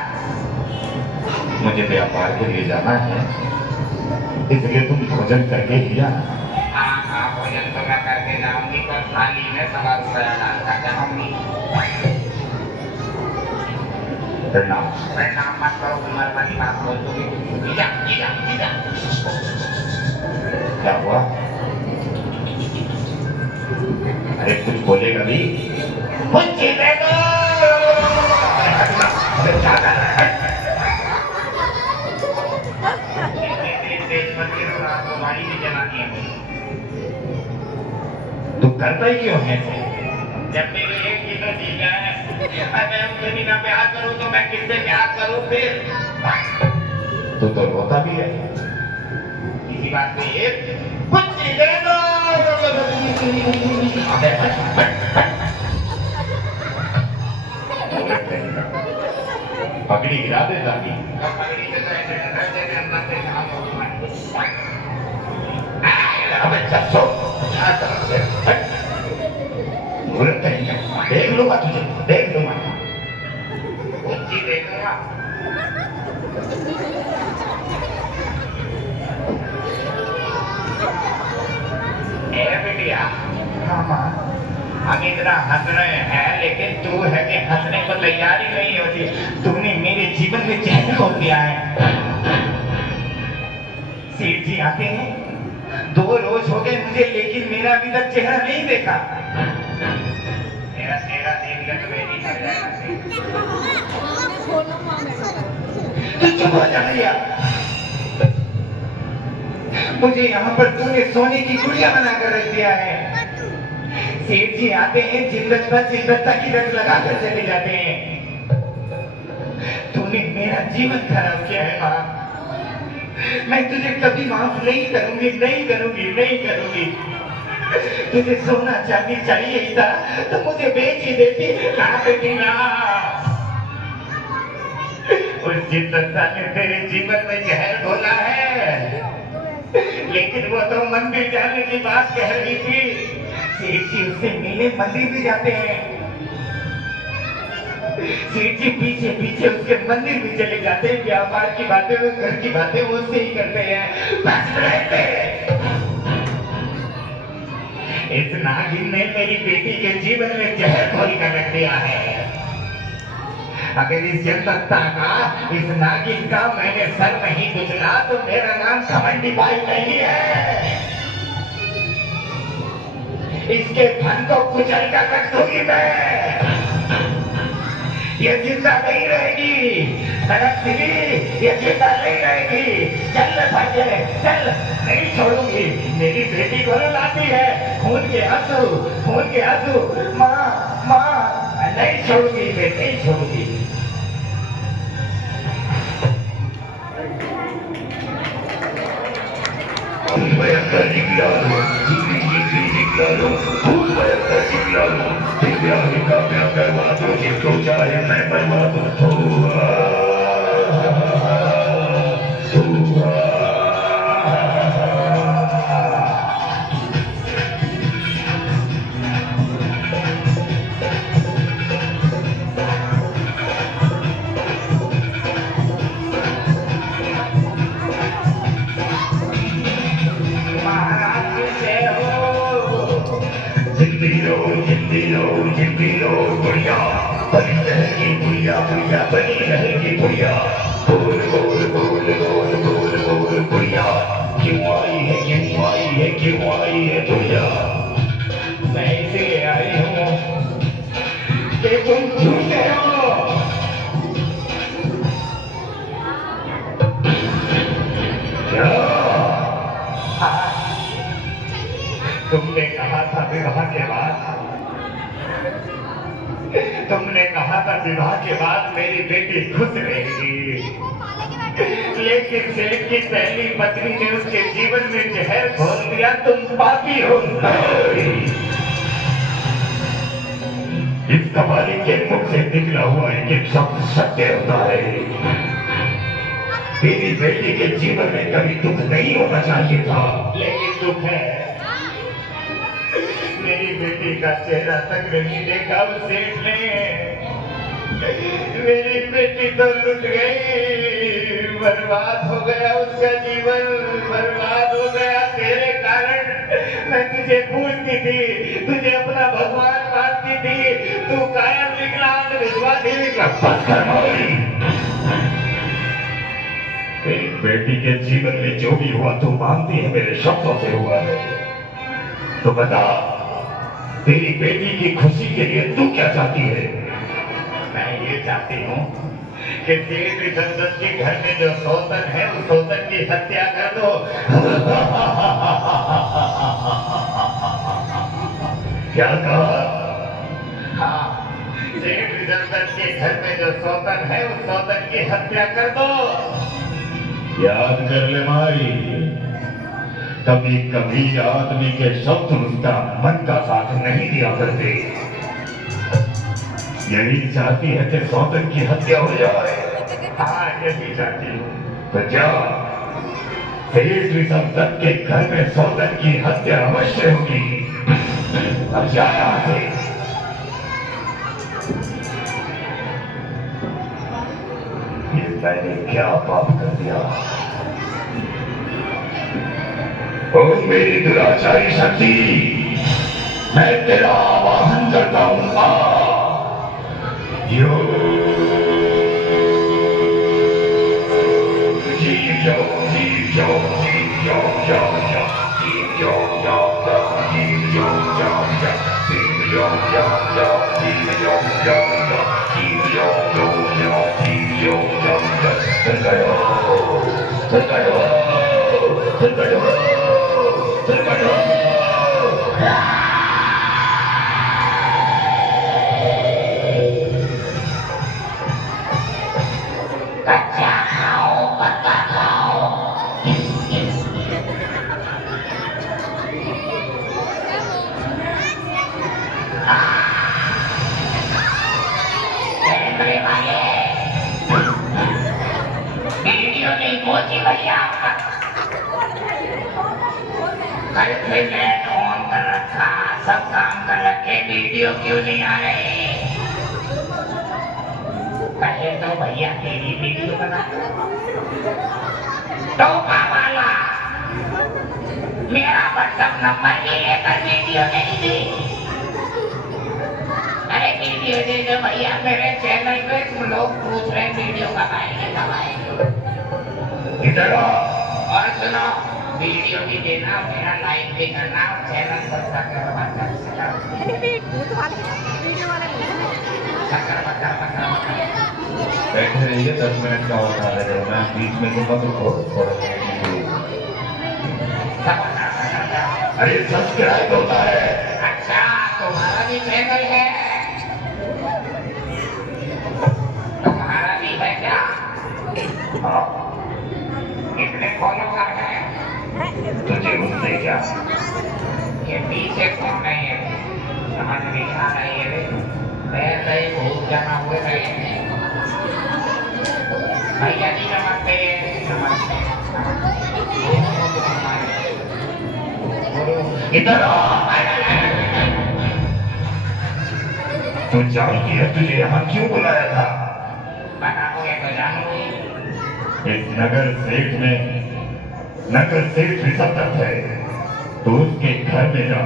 मुझे व्यापार के लिए जाना है, इसलिए तुम भोजन करके ही जाना। हाँ भोजन तो मैं करके जाऊंगी, पर थाली में ₹1.25 डाल कर जाऊंगी। प्रणाम। प्रणाम मत करो, तुम्हारे वाली बात बोल दूंगी। जीजा जीजा जीजा। क्या हुआ? अरे कुछ बोलेगा भी? कुछ दे दो। अरे क्या कर रहा है? गाड़ी भी जलानी है। तू करता ही क्यों है? जब मेरे एक ही तो जीजा है, मैं उनसे बिना प्यार करूं तो मैं किससे प्यार करूं फिर? तू तो रोता भी है। इसी बात पे ये कुछ दे दो। पगड़ी गिरा दे ताकि पगड़ी से तो ऐसे अंदर से काम होगा। अबे चलो देख लूंगा तुझे, देख लूंगा। कुछ देखूंगा। बिटिया हाँ माँ, हम इतना हंस रहे हैं लेकिन तू है कि हंसने को तैयार ही नहीं होती। तूने मेरे जीवन में चैन खो दिया है। सेठ जी आते हैं, 2 रोज हो गए मुझे, लेकिन मेरा अभी तक चेहरा नहीं देखा। मेरा चेहरा देख कर तुम्हें नहीं कर जाएगा। तू चुप हो जा भैया। मुझे यहाँ पर तूने सोने की गुड़िया बनाकर रख दिया है। सेठ जी आते हैं, जिंदता की रट लगाकर चले जाते हैं। तूने मेरा जीवन खराब किया है माँ। मैं तुझे कभी माफ नहीं करूंगी, नहीं करूंगी, नहीं करूंगी। तुझे सोना चांदी चाहिए ही था तो मुझे बेच ही देती। उस जिंदता ने तेरे जीवन में जहर घोला है, लेकिन वो तो मंदिर जाने की बात कह रही थी। सेठ जी उससे मिले मंदिर भी जाते हैं। सेठ जी पीछे पीछे उसके मंदिर भी चले जाते हैं। व्यापार की बातें, घर की बातें वो उससे ही करते हैं। बस रहते। इस नागिन ने मेरी बेटी के जीवन में जहर घोल कर रख दिया है। अगर इस जनता का, इस नागिन का मैंने सर नहीं कुचला तो मेरा नाम घमंडी बाई नहीं है। इसके धन को कुचल कर रख दूंगी मैं। ये जिंदा नहीं रहेगी। ये जिंदा नहीं रहेगी। चल भाग्य चल, नहीं छोड़ूंगी। मेरी बेटी को रुलाती है, खून के आंसू, खून के आंसू। माँ माँ नहीं छोड़ूंगी, मैं नहीं छोड़ूंगी। जिसको चाहे मैं बनवा दूं। जिंदगी बढ़िया बनी रहेगी, बुढ़िया बुढ़िया बनी रहेगी बुढ़िया। बोल बोल बोल बोल बोल बोल बुढ़िया, क्यों आई है, क्यों आई है, क्यों आई है बुढ़िया। मैं इसलिए आई हूँ कि तुम झूठे हो। क्या तुमने कहा था विवाह के बाद, तुमने कहा था विवाह के बाद मेरी बेटी खुश रहेगी, लेकिन सेठ की पहली पत्नी ने उसके जीवन में जहर घोल दिया। तुम पापी हो। इस कबाली के मुख से निकला हुआ एक शब्द सत्य होता है। तेरी बेटी के जीवन में कभी दुख नहीं होना चाहिए था, लेकिन दुख है। मेरी बेटी का चेहरा तक नहीं देखा उस सेठ ने। मेरी बेटी तो लुट गई, बर्बाद हो गया उसका जीवन, बर्बाद हो गया तेरे कारण। मैं तुझे पूछती थी, तुझे अपना भगवान मानती थी, तू कायर निकला, अंधविश्वासी निकला। तेरी बेटी के जीवन में जो भी हुआ तू मानती है मेरे शब्दों से हुआ है। तो बता, तेरी बेटी की खुशी के लिए तू क्या चाहती है? मैं ये चाहती हूँ कि तेरे जगदत के घर में जो सौतन है उस सौतन की हत्या कर दो। क्या कहा? हाँ, सेठ जगदत के घर में जो सौतन है उस सौतन की हत्या कर दो। याद कर ले माई, कभी कभी आदमी के शब्द उसका मन का साथ नहीं दिया करते। यही चाहती है कि सौतन की हत्या हो जाए। हाँ, यही चाहती हूँ। तो जा, सेठ ऋषभदत्त के घर में सौतन की हत्या अवश्य होगी। अब जा यहाँ से। ये मैंने क्या पाप कर दिया? ओ मेरी दुराचारी शक्ति, मैं तेरा वाहन बताऊंगा यो वीडियो नहीं पहुंची भैया कल से नेट ऑन कर रखा सब काम कर रखे वीडियो क्यों नहीं आ रहे कहे तो भैया तेरी वीडियो बना टोपा वाला मेरा व्हाट्सएप नंबर भी लेकर वीडियो नहीं दी अरे वीडियो दे दो भैया मेरे चैनल पे तुम लोग पूछ रहे वीडियो कब आएंगे इधर और सुनो वीडियो भी देना मेरा लाइक भी करना चैनल सब्सक्राइब करना बैठे रहिए 10 मिनट का और खाना करना बीच में तो मत उठो अरे सब्सक्राइब होता है अच्छा तुम्हारा भी चैनल है तुम्हारा भी है क्या कितने फॉलोवर हैं तुझे उनसे क्या ये पीछे कौन है ये समझ नहीं आ रही है वैसे ही भूत जमा हुए रहे भैया जी नमस्ते इधर तू जानती है तुझे यहाँ क्यों बुलाया था बताओगे तो जानूंगी इस नगर सेठ में नगर सेठ भी सतर्क है तो उसके घर में जा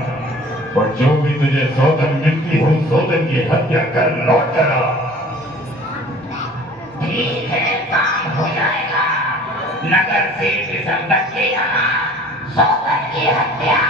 और जो भी तुझे सौदन मिलती हो सौदन की हत्या कर लौट कर आ ठीक है काम हो जाएगा नगर सेठ संकट के यहाँ सौदन की हत्या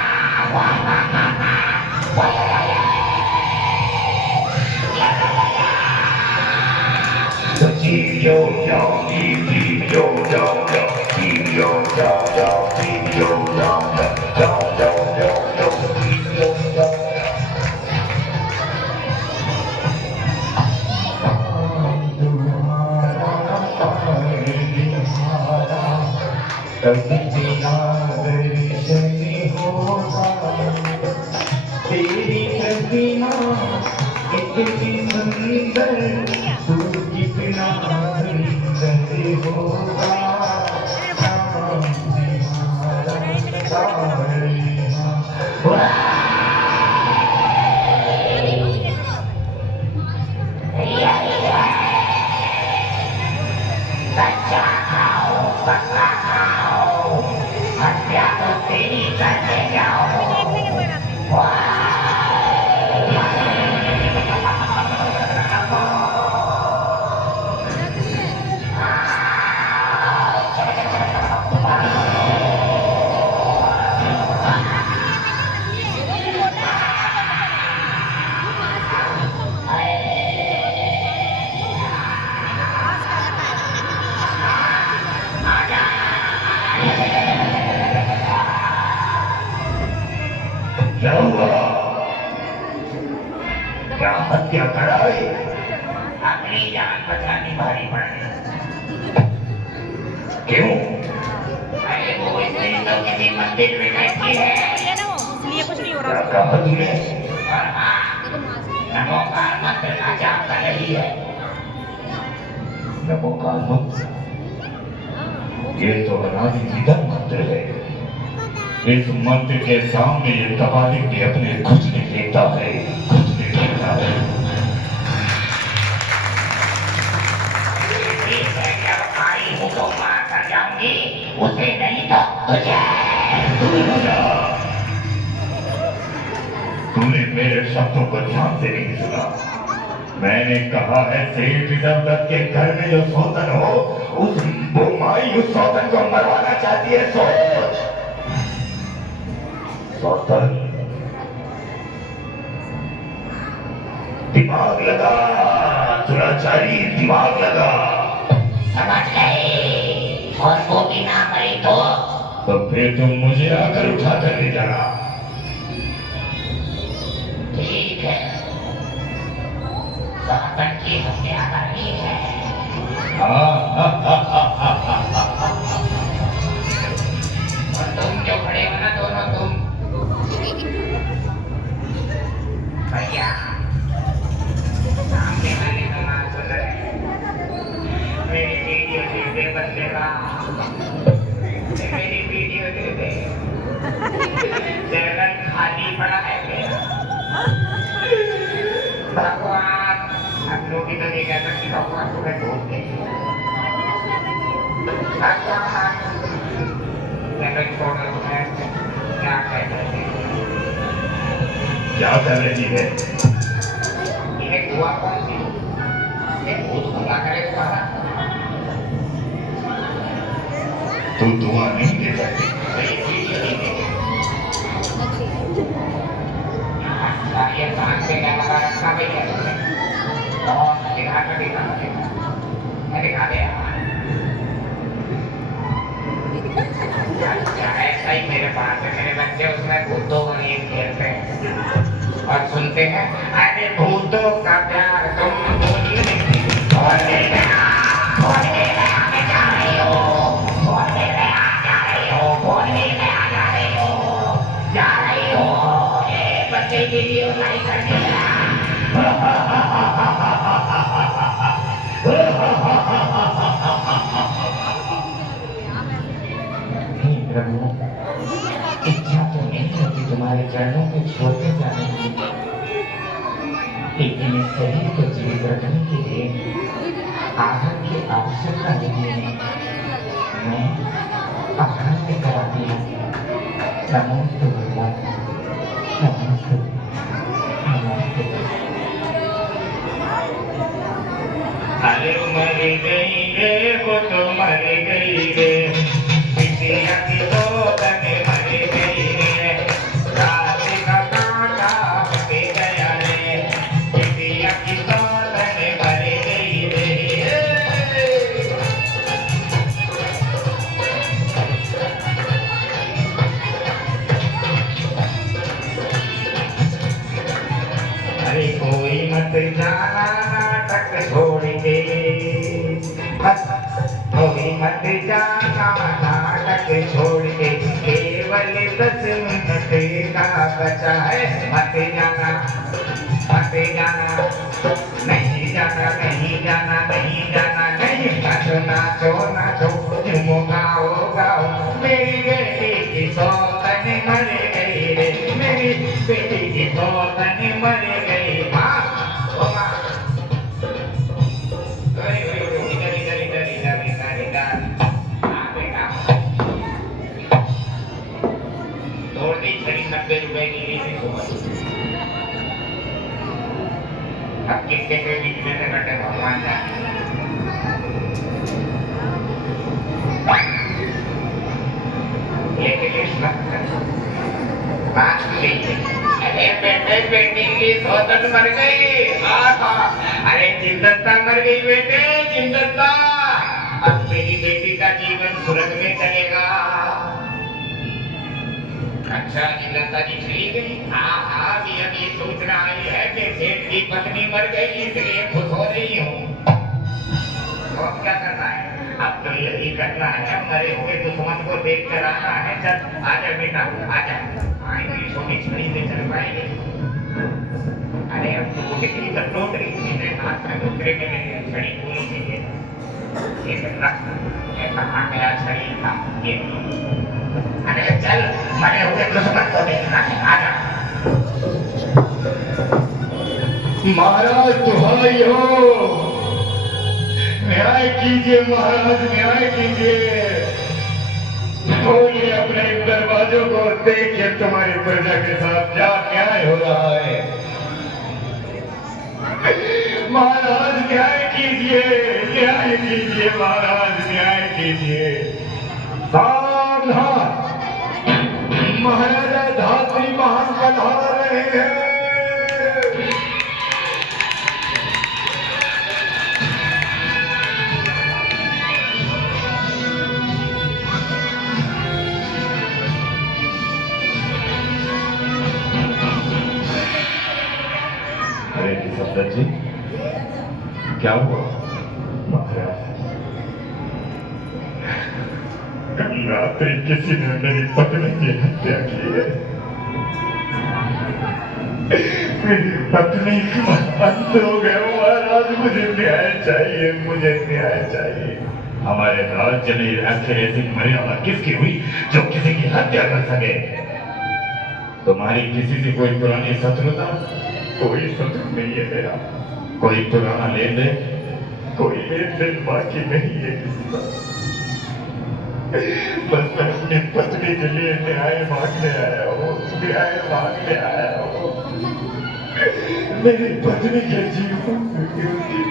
तेरी प्रतिमा इतनी सुंदर तू कितना सुंदर होगा बच्चा खाओ पक्का खाओ हत्या तो तेरी करने जाओ क्या हुआ क्या हत्या कराई अपनी जान बचानी भारी पड़ी क्यों अरे वो इसलिए तो किसी मंदिर में बैठी है ये ना वो इसलिए कुछ नहीं हो क्या रहा कहा तुमने और हाँ नमोकार मंत्र का जाप कर रही है नमोकार मंत्र ये तो अनादि निधन मंत्र है इस मंत्र के सामने ये तबालिग भी अपने कुछ नहीं देता है कुछ नहीं देता है जब आई हूँ तो मार कर जाऊंगी उसे नहीं तो तुझे तू तूने मेरे शब्दों को ध्यान से नहीं सुना। मैंने कहा है सेठ दत्त के घर में जो सौतन हो उस वो माई उस सौतन को मरवाना चाहती है। सोच सौतन, दिमाग लगा दुराचारी, दिमाग लगा। समझ गए। और वो भी ना मरे तो फिर तुम मुझे आकर उठा कर ले जाना। ठीक है, सौतन की हत्या करनी है। और तुम जो खड़े हो ना दोनों, तुम भैया सामने वाले का नाम सुन रहे हैं। मेरी वीडियो दे दे बंदेगा, मेरी वीडियो दे दे। चैनल खाली पड़ा है मेरा। भगवान, हम लोग इधर नहीं कहते कि भगवान तुम्हें भूल गए। भगवान चैनल छोड़ो, क्या कहते हैं? क्या कर रही है? ये हुआ कौन सी? ये भूत हुआ करे तुम्हारा? तू दुआ नहीं दे सकती। ये कान पे क्या लगा रखा भाई है? और दिखा कर दिखा मैं दिखा दे। अच्छा ऐसा ही मेरे पास है, मेरे बच्चे उसमें भूतों को नहीं खेलते हैं और सुनते हैं। अरे भूतों का प्यार तुम बोलिए नहीं। कौन ले गया? कौन ले गया? मैं जा रही हूँ। कौन ले गया? जा रही हूँ। कौन ले गया? जा रही हूँ। जा रही हूँ। बच्चे की वीडियो नहीं करनी है। हे प्रभु, इच्छा तो नहीं होती तुम्हारे चरणों में छोड़ते जाने की, लेकिन इस शरीर को जीवित रखने के लिए आहार की आवश्यकता नहीं है। मैं आहार लेकर आती हूँ। नमोस्तु भगवान, नमोस्तु, नमोस्तु। अरे मर गई रे वो तो मर गई रे, बिटिया की सौतन मर गई रे। रात का कांटा फटे गया रे, बिटिया की सौतन मर गई रे। अरे कोई मत जाना नाटक छोड़ के, कोई मत जाना नाटक छोड़ के, केवल 10 मिनट का बचा है। मत जाना, मत जाना, नहीं जाना, नहीं जाना, नहीं जाना, नहीं। नाचो नाचो नाचो, झूमो गाओ गाओ, मेरी बेटी की सौतन मर गई रे, मेरी बेटी की सौतन मर गई। माँ, ओ माँ, इधर इधर इधर इधर इधर इधर, हाँ बेटा, तोड़ दी छड़ी 90 रुपए की ली थी सुबह। अब किसके के बीच में से कटे भगवान जाने। अरे बेटे बेटी की सौतन मर गई। अरे जिंदता मर गई बेटे, जिंदता। अब मेरी बेटी का जीवन स्वर्ग में चलेगा। अच्छा जिंदता जी चली गई। हाँ अभी अभी सूचना आई है कि सेठ की पत्नी मर गई, इसलिए खुश हो रही हूँ। तो अब क्या करना है? अब तो यही करना है, मरे हुए दुश्मन को देख कर आना है। चल आजा बेटा, आजा। आएंगे छोटी छड़ी से चल पाएंगे। अरे अब तो कितनी तक टूट रही थी, मेरे हाथ में दूसरे के लिए छड़ी भूल गई है। ये रख, ये कहाँ गया छड़ी था ये? अरे चल, मरे हुए दुश्मन को देखना है, आजा। महाराज दुहाई हो, न्याय कीजिए महाराज, न्याय कीजिए। खोलिए अपने इन दरवाजों को, देखिए तुम्हारी प्रजा के साथ क्या न्याय हो रहा है। महाराज न्याय कीजिए, न्याय कीजिए महाराज, न्याय कीजिए। सावधान, महाराजा धात्री महान पधार रहे हैं। अरे सफदर जी, क्या हुआ? महाराज, कल रात किसी ने मेरी पत्नी की हत्या की है। मेरी पत्नी का अंत हो गया महाराज, मुझे न्याय चाहिए, मुझे न्याय चाहिए। हमारे राज्य में आखिर ऐसी मर्यादा किसकी हुई जो किसी की हत्या कर सके? तुम्हारी किसी से कोई पुरानी शत्रुता? कोई शत्रु नहीं है मेरा, कोई पुराना लेन देन, कोई लेन देन बाकी नहीं है किसी का। बस मैं अपनी पत्नी के लिए न्याय मांगने आया हूँ, न्याय मांगने आया हूँ। मेरी पत्नी के जीवन की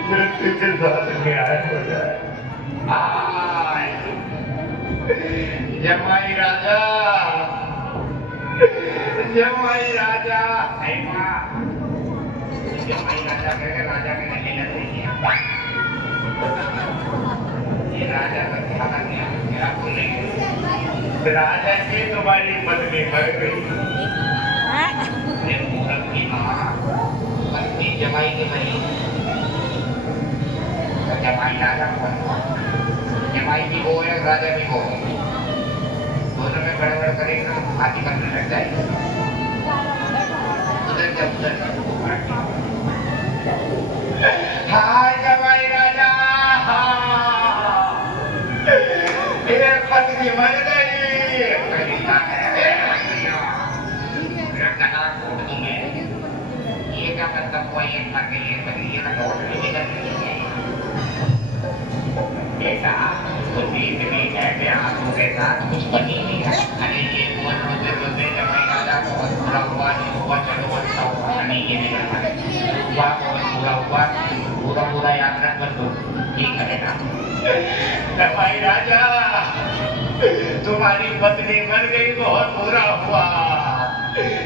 मृत्यु के साथ न्याय हो जाए। जमाई राजा, जमाई राजा, जमाई राजा कहकर राजा के नहीं लगते हैं। ये राजा का क्या करने क्या बोलेंगे? राजा की तुम्हारी पत्नी मर गई। मूर्ख की माँ पत्नी जमाई की मरी, तो जमाई राजा को, जमाई भी वो है राजा भी वो है, दोनों में गड़बड़ करेगा हाथी करने लग जाएगा। उधर जब उधर हाय जमाई राजा, मेरे पत्नी मर गई। ये क्या मतलब हुआ? ये मर गई है, ये ना बेटा तुम इतनी ऐसे आंखों के साथ कुछ बनी नहीं है। अरे ये रोते रोते जमाई राजा बहुत बुरा हुआ, नहीं हुआ, चलो अच्छा हुआ, नहीं ये नहीं हुआ, बहुत बुरा हुआ, पूरा पूरा याद रख बस ठीक है ना। जमाई राजा तुम्हारी पत्नी मर गई, बहुत बुरा हुआ।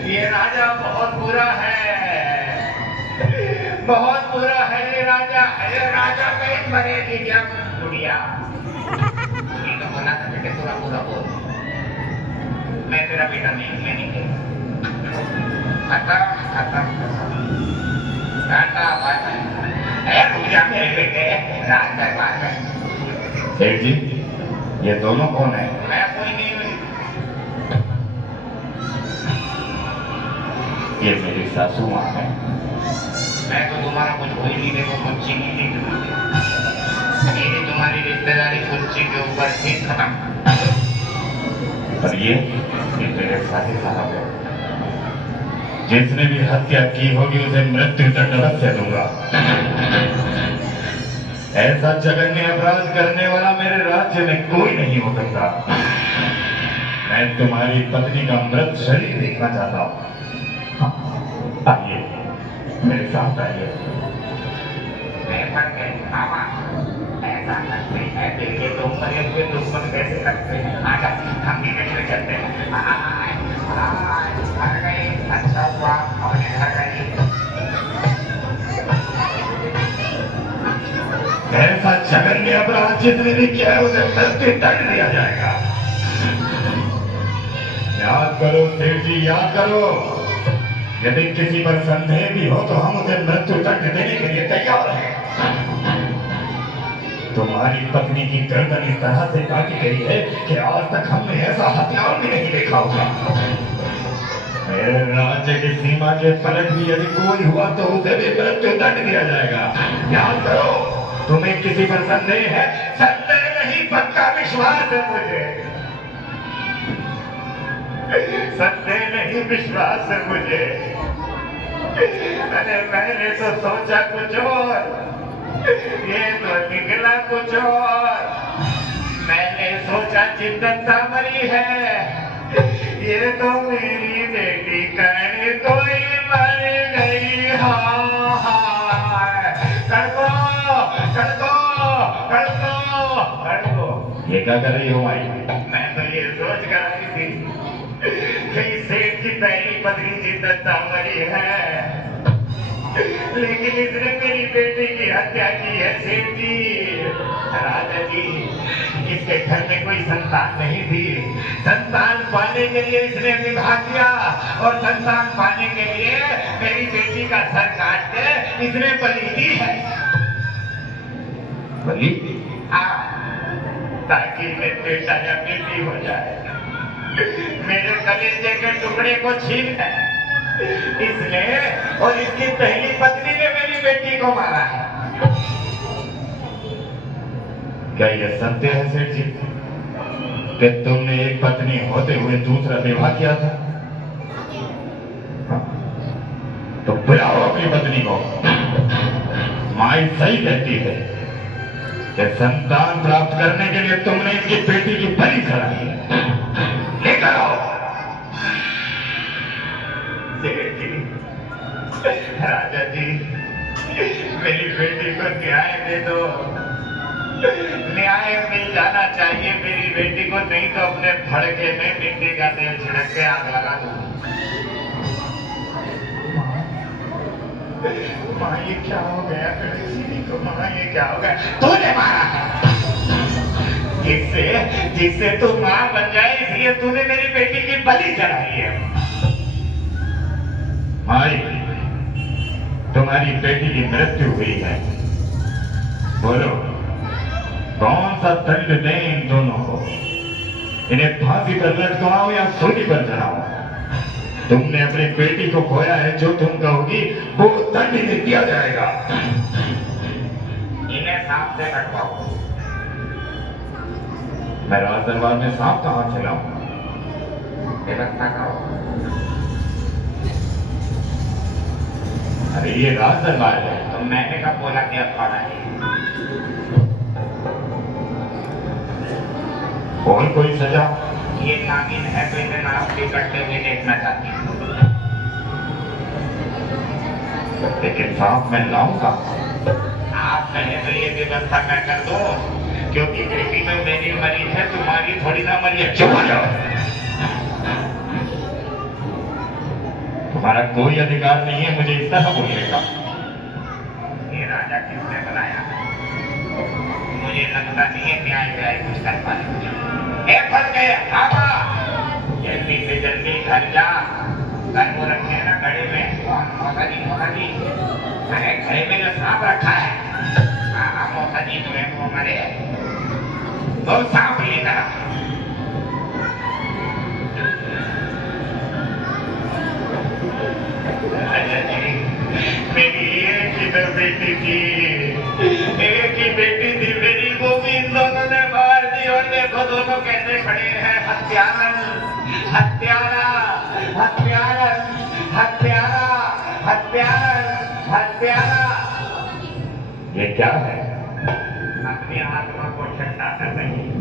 ये राजा बहुत बुरा है, बहुत बुरा है ये राजा। अरे राजा कहीं मरेगी क्या दुनिया? ये तो बोला था बेटे पूरा पूरा बोल, मैं तेरा बेटा नहीं, मैं नहीं खत्म खत्म टाटा बाय बाय। अरे रुक जा मेरे बेटे, राज दरबार में। सेठ जी, ये दोनों कौन है? मैं कोई नहीं हूँ। ये मेरी सासू माँ है। मैं तो तुम्हारा कुछ कोई नहीं, देखो कुछ नहीं देखा, मेरी तुम्हारी रिश्तेदारी कुर्सी के ऊपर ही खत्म। पर ये मेरे साथी साहब है, जिसने भी हत्या की होगी उसे मृत्यु दंड अवश्य दूंगा। ऐसा जघन्य अपराध करने वाला मेरे राज्य में कोई नहीं हो सकता। मैं तुम्हारी पत्नी का मृत शरीर देखना चाहता हूँ। आइए मेरे साथ आइए। मैं मर गई मामा, ऐसा करते हैं दिल के लोग मरे हुए दुश्मन कैसे करते हैं? आजा हम भी मिलकर चलते हैं। मर गई, अच्छा हुआ और मर गई। ऐसा जघन्य अपराध जिसने भी किया है उसे मृत्यु दंड दिया जाएगा। याद करो सेठ जी, याद करो। यदि किसी पर संदेह भी हो तो हम उसे मृत्यु दंड देने के लिए तैयार हैं। तुम्हारी पत्नी की गर्दन इस तरह से काटी गई है कि आज तक हमने ऐसा हथियार भी नहीं देखा होगा। मेरे राज्य की सीमा के पलट भी यदि कोई हुआ तो उसे भी मृत्यु दंड दिया जाएगा। याद करो, तुम्हें किसी पर संदेह है? संदेह नहीं, पक्का विश्वास है मुझे। संदेह नहीं, विश्वास है मुझे। अरे मैंने तो सोचा कुछ और, ये तो निकला कुछ और। मैंने सोचा चिंता मरी है, ये तो मेरी बेटी कर्ण कोई मर गई। हाँ हाँ कड़को कड़को कड़को कड़को। ये क्या कर रही हो भाई? मैं तो ये सोच कर आई थी कि सेठ की पहली पत्नी चिंता मरी है, लेकिन इसने मेरी बेटी की हत्या की है सेठ जी। राजा जी, इसके घर में कोई संतान नहीं थी, संतान पाने के लिए इसने विवाह किया और संतान पाने के लिए मेरी बेटी का सर काट के इसने बलि दी है। बलि? हाँ, ताकि मेरे बेटा या बेटी हो जाए, मेरे कलेजे के टुकड़े को छीन है इसने, और इसकी पहली पत्नी ने मेरी बेटी को मारा है। क्या यह सत्य है सेठ जी कि तुमने एक पत्नी होते हुए दूसरा विवाह किया था? हाँ। तो बुलाओ अपनी पत्नी को। माई सही कहती है कि संतान प्राप्त करने के लिए तुमने इसकी बेटी की बलि चढ़ाई है। लेकर आओ। सेठ जी, राजा जी, मेरी बेटी को न्याय दे दो, न्याय मिल जाना चाहिए मेरी बेटी को, नहीं तो अपने फड़के में मिट्टी का तेल छिड़क के आग लगा दूं। माँ ये क्या हो गया को? माँ ये क्या हो गया? तूने मारा है, जिससे तू माँ बन जाए इसलिए तूने मेरी बेटी की बलि चढ़ाई है। माई, तुम्हारी बेटी की मृत्यु हुई है, बोलो कौन सा दंड दें इन दोनों को? इन्हें फांसी पर लटकाओ या सूली पर चढ़ाओ? तुमने अपनी बेटी को खोया है, जो तुम कहोगी वो दंड इन्हें दिया जाएगा। इन्हें सांप से कटवाओ। मैं राज दरबार में सांप कहाँ चलाऊं? व्यवस्था करो। अरे ये राज दरबार है। तो मैंने कब बोला कि अब खाना है? और कोई सजा? ये नागिन है तो इसे नाव से कटते हुए देखना चाहती हूँ। लेकिन सांप मैं लाऊंगा। आप कहें तो ये व्यवस्था मैं कर दूं, क्योंकि बेटी तो मेरी मरी है, तुम्हारी थोड़ी ना मरी है। चुप हो जाओ। तुम्हारा कोई अधिकार नहीं है मुझे इस तरह बोलने का। ये राजा किसने बनाया? मुझे लगता नहीं है न्याय व्याय कुछ कर पाए। फंस गए आपा, जल्दी से जल्दी घर जा। घर को रखे ना घड़े में। मौसा जी, अरे घड़े में जो सांप रखा है, हाँ मौसा जी तुम्हें वो मरे वो सांप लेकर आ। मेरी एक ही तो बेटी थी, एक ही बेटी थी मेरी, वो भी इन दोनों ने मार दी। और देखो दोनों कैसे खड़े हैं, हत्यारन हत्यारा हत्यारन हत्यारा हत्यारन हत्यारा। ये क्या है? अपनी आत्मा को ठंडा कर रही।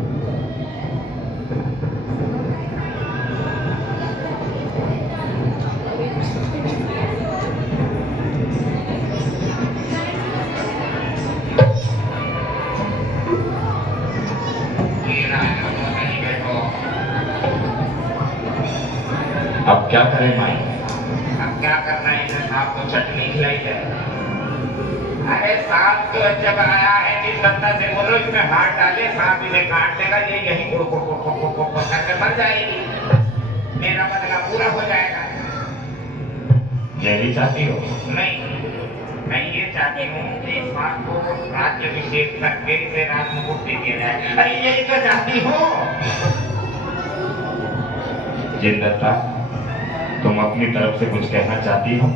अब क्या करें माई? अब क्या करना है? इसे सांप को चटनी खिलाई है। अरे सांप तो जब आया है निष्ठता से बोलो इसमें हाथ डाले, सांप इसे काट देगा, ये यही करके मर जाएगी। मेरा बदला पूरा हो जाएगा। यही चाहती हो? नहीं, मैं ये चाहती हूँ कि इस सांप को राज्याभिषेक करके इसे राजमुकुट दे दिया जाए। अरे यही तो चाहती हूँ। जिंदता, तुम अपनी तरफ से कुछ कहना चाहती हो?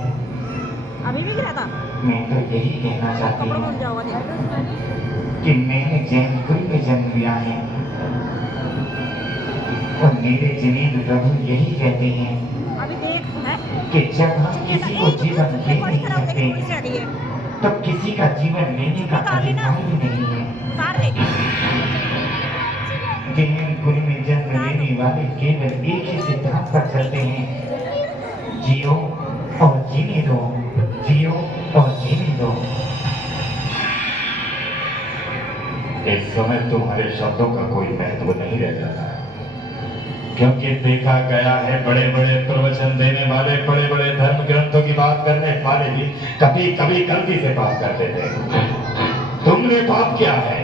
अभी भी गिरा था। मैं तो यही कहना चाहती कपड़ा हूँ भूल जाओगे। कि मैंने जैनपुर में जन्म लिया है और मेरे जनीब प्रभु यही कहते हैं अभी देख है कि जब हम किसी को जीवन दे नहीं सकते तो किसी का जीवन लेने का अधिकार भी नहीं है। सारे कि मैनपुरी में जन्म लेने वाले केवल एक ही सिद्धांत पर चलते हैं, जियो और जीने दो, जियो और जीने दो। इस समय तुम्हारे शब्दों का कोई महत्व नहीं रह जाता, क्योंकि देखा गया है बड़े बड़े प्रवचन देने वाले, बड़े बड़े धर्म ग्रंथों की बात करने वाले भी कभी कभी गलती से बात करते थे। तुमने पाप किया है,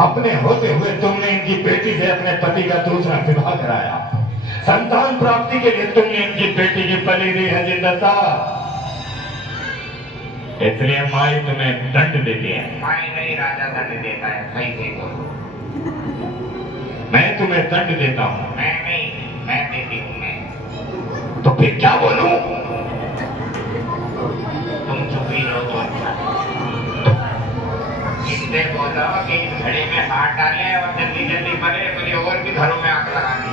अपने होते हुए तुमने इनकी बेटी से अपने पति का दूसरा विवाह कराया, संतान प्राप्ति के लिए तुमने इनकी बेटी की बलि दी है जिंदता। इसलिए माई तुम्हें दंड देती है। माई नहीं, राजा दंड देता है। सही से बोलो। मैं तुम्हें दंड देता हूँ। मैं नहीं, मैं देती हूँ। मैं तो फिर क्या बोलूं? तुम चुप ही रहो तो अच्छा। इससे बोलो कि इस घड़ी में हाथ डाले और जल्दी जल्दी मरे, मुझे और भी घरों में आग लगानी।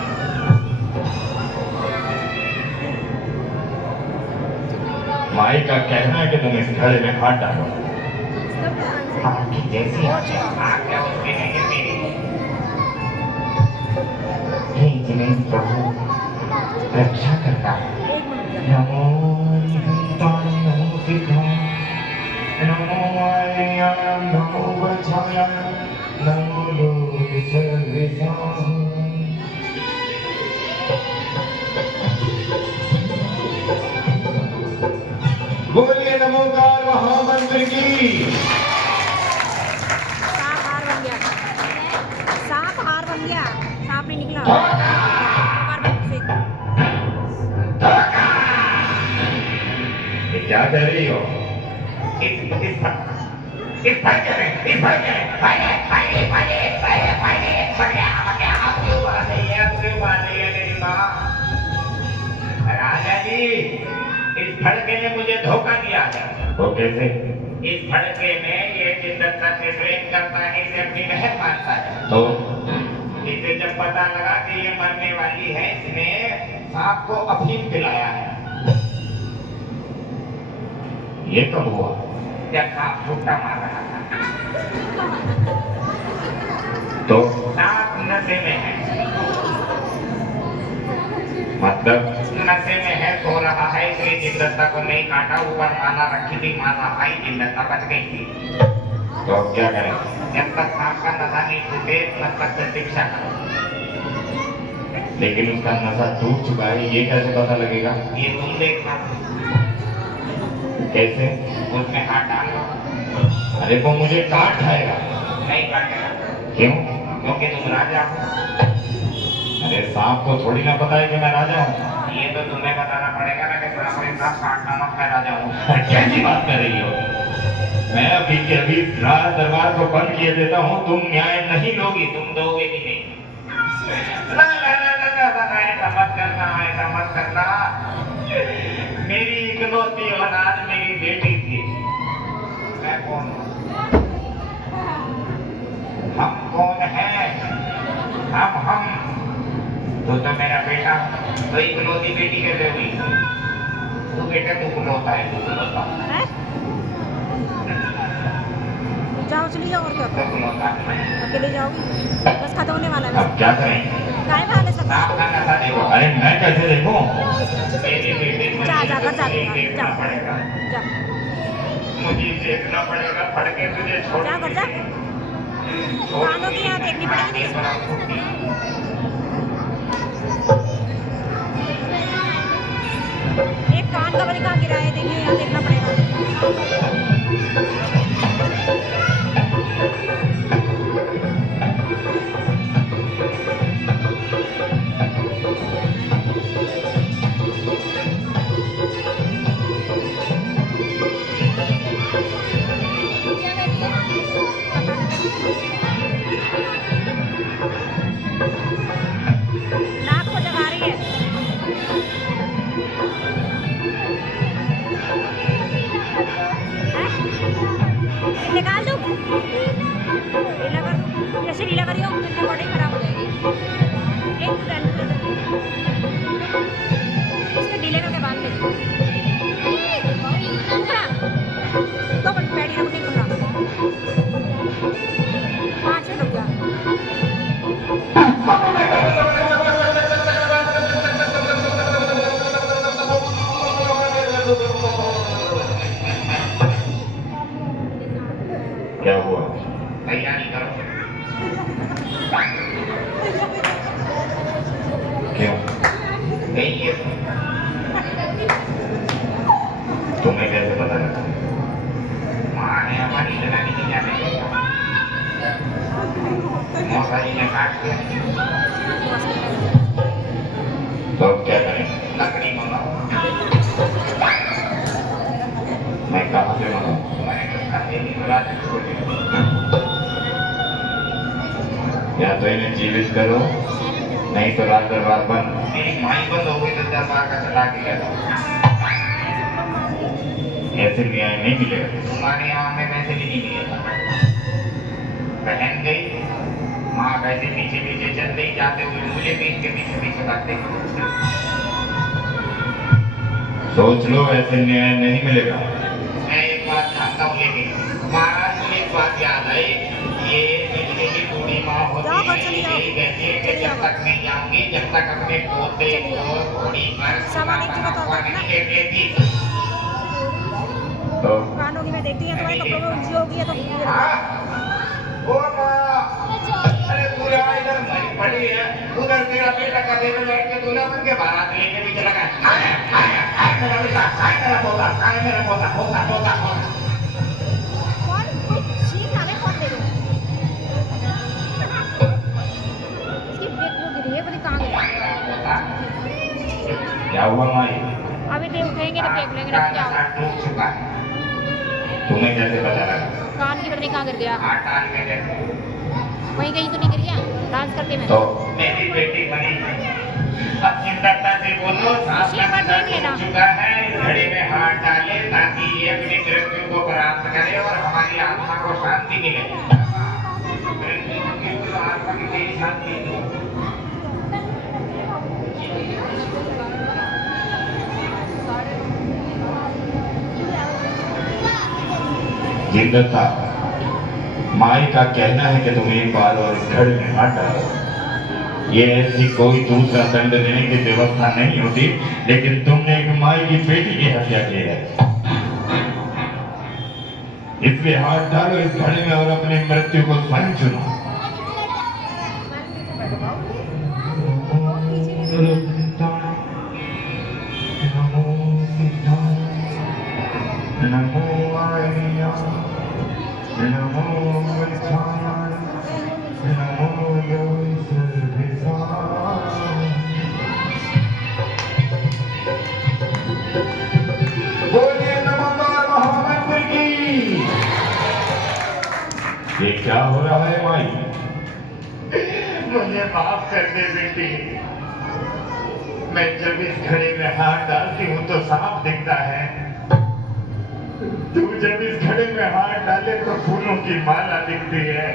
माई का कहना है कि तुम इस घड़े में हाथ डालो। आपकी जैसी आज्ञा। आग क्या उसकी है कि मेरी? हे जिनेन्द्र प्रभु, रक्षा करना। नमो निहंताय, नमो सिद्धाय, नमो आर्याय, नमो वज्राय, नमो लोक सर्वेशाय। बोलिए नमो गार महामंत्र की। सांप हार बन गया, सांप हार बन गया, सांप नहीं निकला। बार बार से ये क्या कर रही हो? इस भड़के में, इस भड़के में, भागे, भागे, भागे, भागे, भागे, भागे, भागे, आप क्यों बात नहीं है, आप क्यों बात नहीं है मेरी माँ? राजा जी, इस भड़के ने मुझे धोखा दिया है। वो कैसे? इस भड़के में ये जिंदता से प्रेम करता है, इसे अपनी बहन मानता है। तो इसे जब पता लगा कि ये मरने वाली है, इसने सांप को अफीम पिलाया है। ये कब हुआ? जब सांप छुट्टा मार रहा था। तो सांप नशे में है, मतलब नशे में है, सो रहा है, इसलिए जिंदता को नहीं काटा, ऊपर माला रखी थी, माला आई, जिंदता बच गई थी। तो अब क्या करें? जब तक सांप का नशा नहीं छूटे तब तक प्रतीक्षा करो। लेकिन उसका नशा टूट चुका है, ये कैसे पता लगेगा? ये तुम देखना, कैसे? उसमें हाथ डालो। अरे वो मुझे काट खाएगा। नहीं काटेगा, क्यों? क्योंकि तुम राजा हो। अरे सांप को थोड़ी ना पता है कि मैं राजा हूँ। ये तो तुम्हें बताना पड़ेगा ना कि सांप के साथ काटना मत, मैं राजा हूँ। अरे कैसी बात कर रही हो? मैं अभी के अभी राज दरबार को बंद किए देता हूँ, तुम न्याय नहीं लोगी। तुम दोगे कि नहीं? ला ला ला ला ला ला ला, ऐसा मत करना, ऐसा मत करना। मेरी इकलौती औलाद मेरी बेटी थी। मैं कौन हूँ? हम कौन हैं? हम तो मेरा बेटा, तो इकलौती बेटी कैसे हुई? तू बेटा, तू इकलौता है, तू इकलौता। हैं? जाओ चली जाओ, और क्या तू करो? इकलौता। अकेले जाओगी? बस खत्म होने वाला है। अब क्या करें? काय में हाले सब? सांप का नशा देखो। अरे मैं कैसे देखूं? मेरी बेटी मुझे जा जा कर जा देखना पड़ेगा, जा मुझे देखना पड़ेगा, फड़ के तुझे छोड़ जा कर जा। कानों की यहाँ देखनी पड़ेगी। एक कान का बल कहाँ गिरा है, देखिए यहाँ देखना पड़ेगा। नाक को जगा रही है। निकाल दो, ढीला कर दो, जैसे ढीला करियो रिकॉर्डिंग खराब हो जाएगी। एक इसको ढीले करके बांध दे। तो पैडी रख के खुला 5 मिनट हो गया। क्या हुआ? तैयारी करो। क्यों? नहीं है तुम्हें कैसे पता लगा? माँ ने हमारी जनानी की जाने मौसारी ने काट दिया। तो अब क्या करें? लकड़ी मंगाओ। मैं कहाँ से मंगाऊं? मैंने तो खाते नहीं बुला दे इसको ले। या तो इन्हें जीवित करो, नहीं तो रात दरबार बंद। मेरी माई बंद हो गई तो दरबार का चला के गया। ऐसे न्याय नहीं मिलेगा। तुम्हारे यहाँ में वैसे भी नहीं मिलेगा। बहन गई, माँ वैसे पीछे पीछे चल रही, जाते हुए मुझे भी इनके पीछे पीछे भागते। सोच लो, ऐसे न्याय नहीं मिलेगा। मैं एक बात जानता हूँ, लेकिन महाराज को एक बात याद आई, ये बिजली की बूढ़ी माँ होती है, यही कहती है कि जब तक नहीं जाऊंगी, जब तक अपने पोते को घोड़ी पर नहीं देख लेती। तो कानों की मैं देखती हूँ तुम्हारे कपड़ों में उलझी होगी तो हाँ? ओ माँ, अरे पूरा इधर मरी पड़ी है, उधर तेरा बेटा गधे में बैठ के दूल्हा बन के बारात लेके भी चला गया। मेरा बेटा, मेरा पोता, मेरा पोता, पोता, पोता, पोता। कौन छीन ना कौन दे दो इसकी ब्रेक वो गिरी है पता कहाँ गिरी क्या हुआ माई? अभी दे उठेंगे तो देख लेंगे ना क्या हुआ। टूट चुका है। तुम्हें कैसे पता लगा? कान की पता नहीं कहाँ गिर गया हाथ डाल के देखो। वहीं कहीं तो नहीं गिर गया डांस करते में तो मेरी बेटी बनी। अब चिंता से बोलो, सांस ये बात देख लेना। टूट चुका है, इस घड़ी में हाथ डाले ताकि ये अपनी मृत्यु को प्राप्त करे और हमारी आत्मा को शांति मिले। मृत्यु की आत्मा की तेरी शांति। जिंदा था। माई का कहना है कि तुम एक बार और इस घड़ी में हाथ डालो। ये ऐसी कोई दूसरा दंड देने की व्यवस्था नहीं होती, लेकिन तुमने एक माई की बेटी की हत्या की है, इसलिए हाथ डालो इस घड़ी में और अपनी मृत्यु को स्वयं चुनो। बोलिए नमोकार महामंत्र की। ये क्या हो रहा है माई? मुझे माफ कर दे बेटी। मैं जब इस घड़ी में हाथ डालती हूँ तो साफ दिखता है, तू जब इस घड़ी में हाथ डाले तो फूलों की माला दिखती है।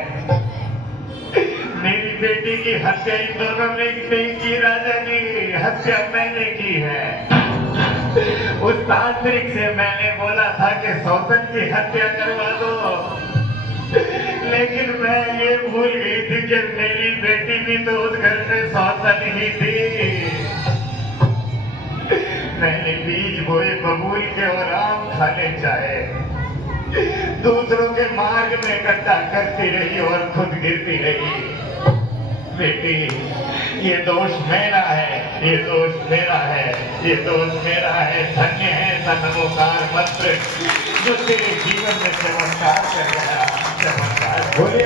मेरी बेटी की हत्या इन दोनों ने नहीं की, राजा जी, हत्या मैंने की है। उस तांत्रिक से मैंने बोला था कि सौतन की हत्या करवा दो, लेकिन मैं ये भूल गई थी कि मेरी बेटी भी तो उस घर में सौतन ही थी। मैंने बीज बोए बबूल के और आम खाने चाहे, दूसरों के मार्ग में इकट्ठा करती रही और खुद गिरती रही। बेटी, ये दोष मेरा है, ये दोष मेरा है, ये दोष मेरा है। धन्य है ऐसा नमोकार मंत्र जो तेरे जीवन में चमत्कार कर गया, चमत्कार। बोलिए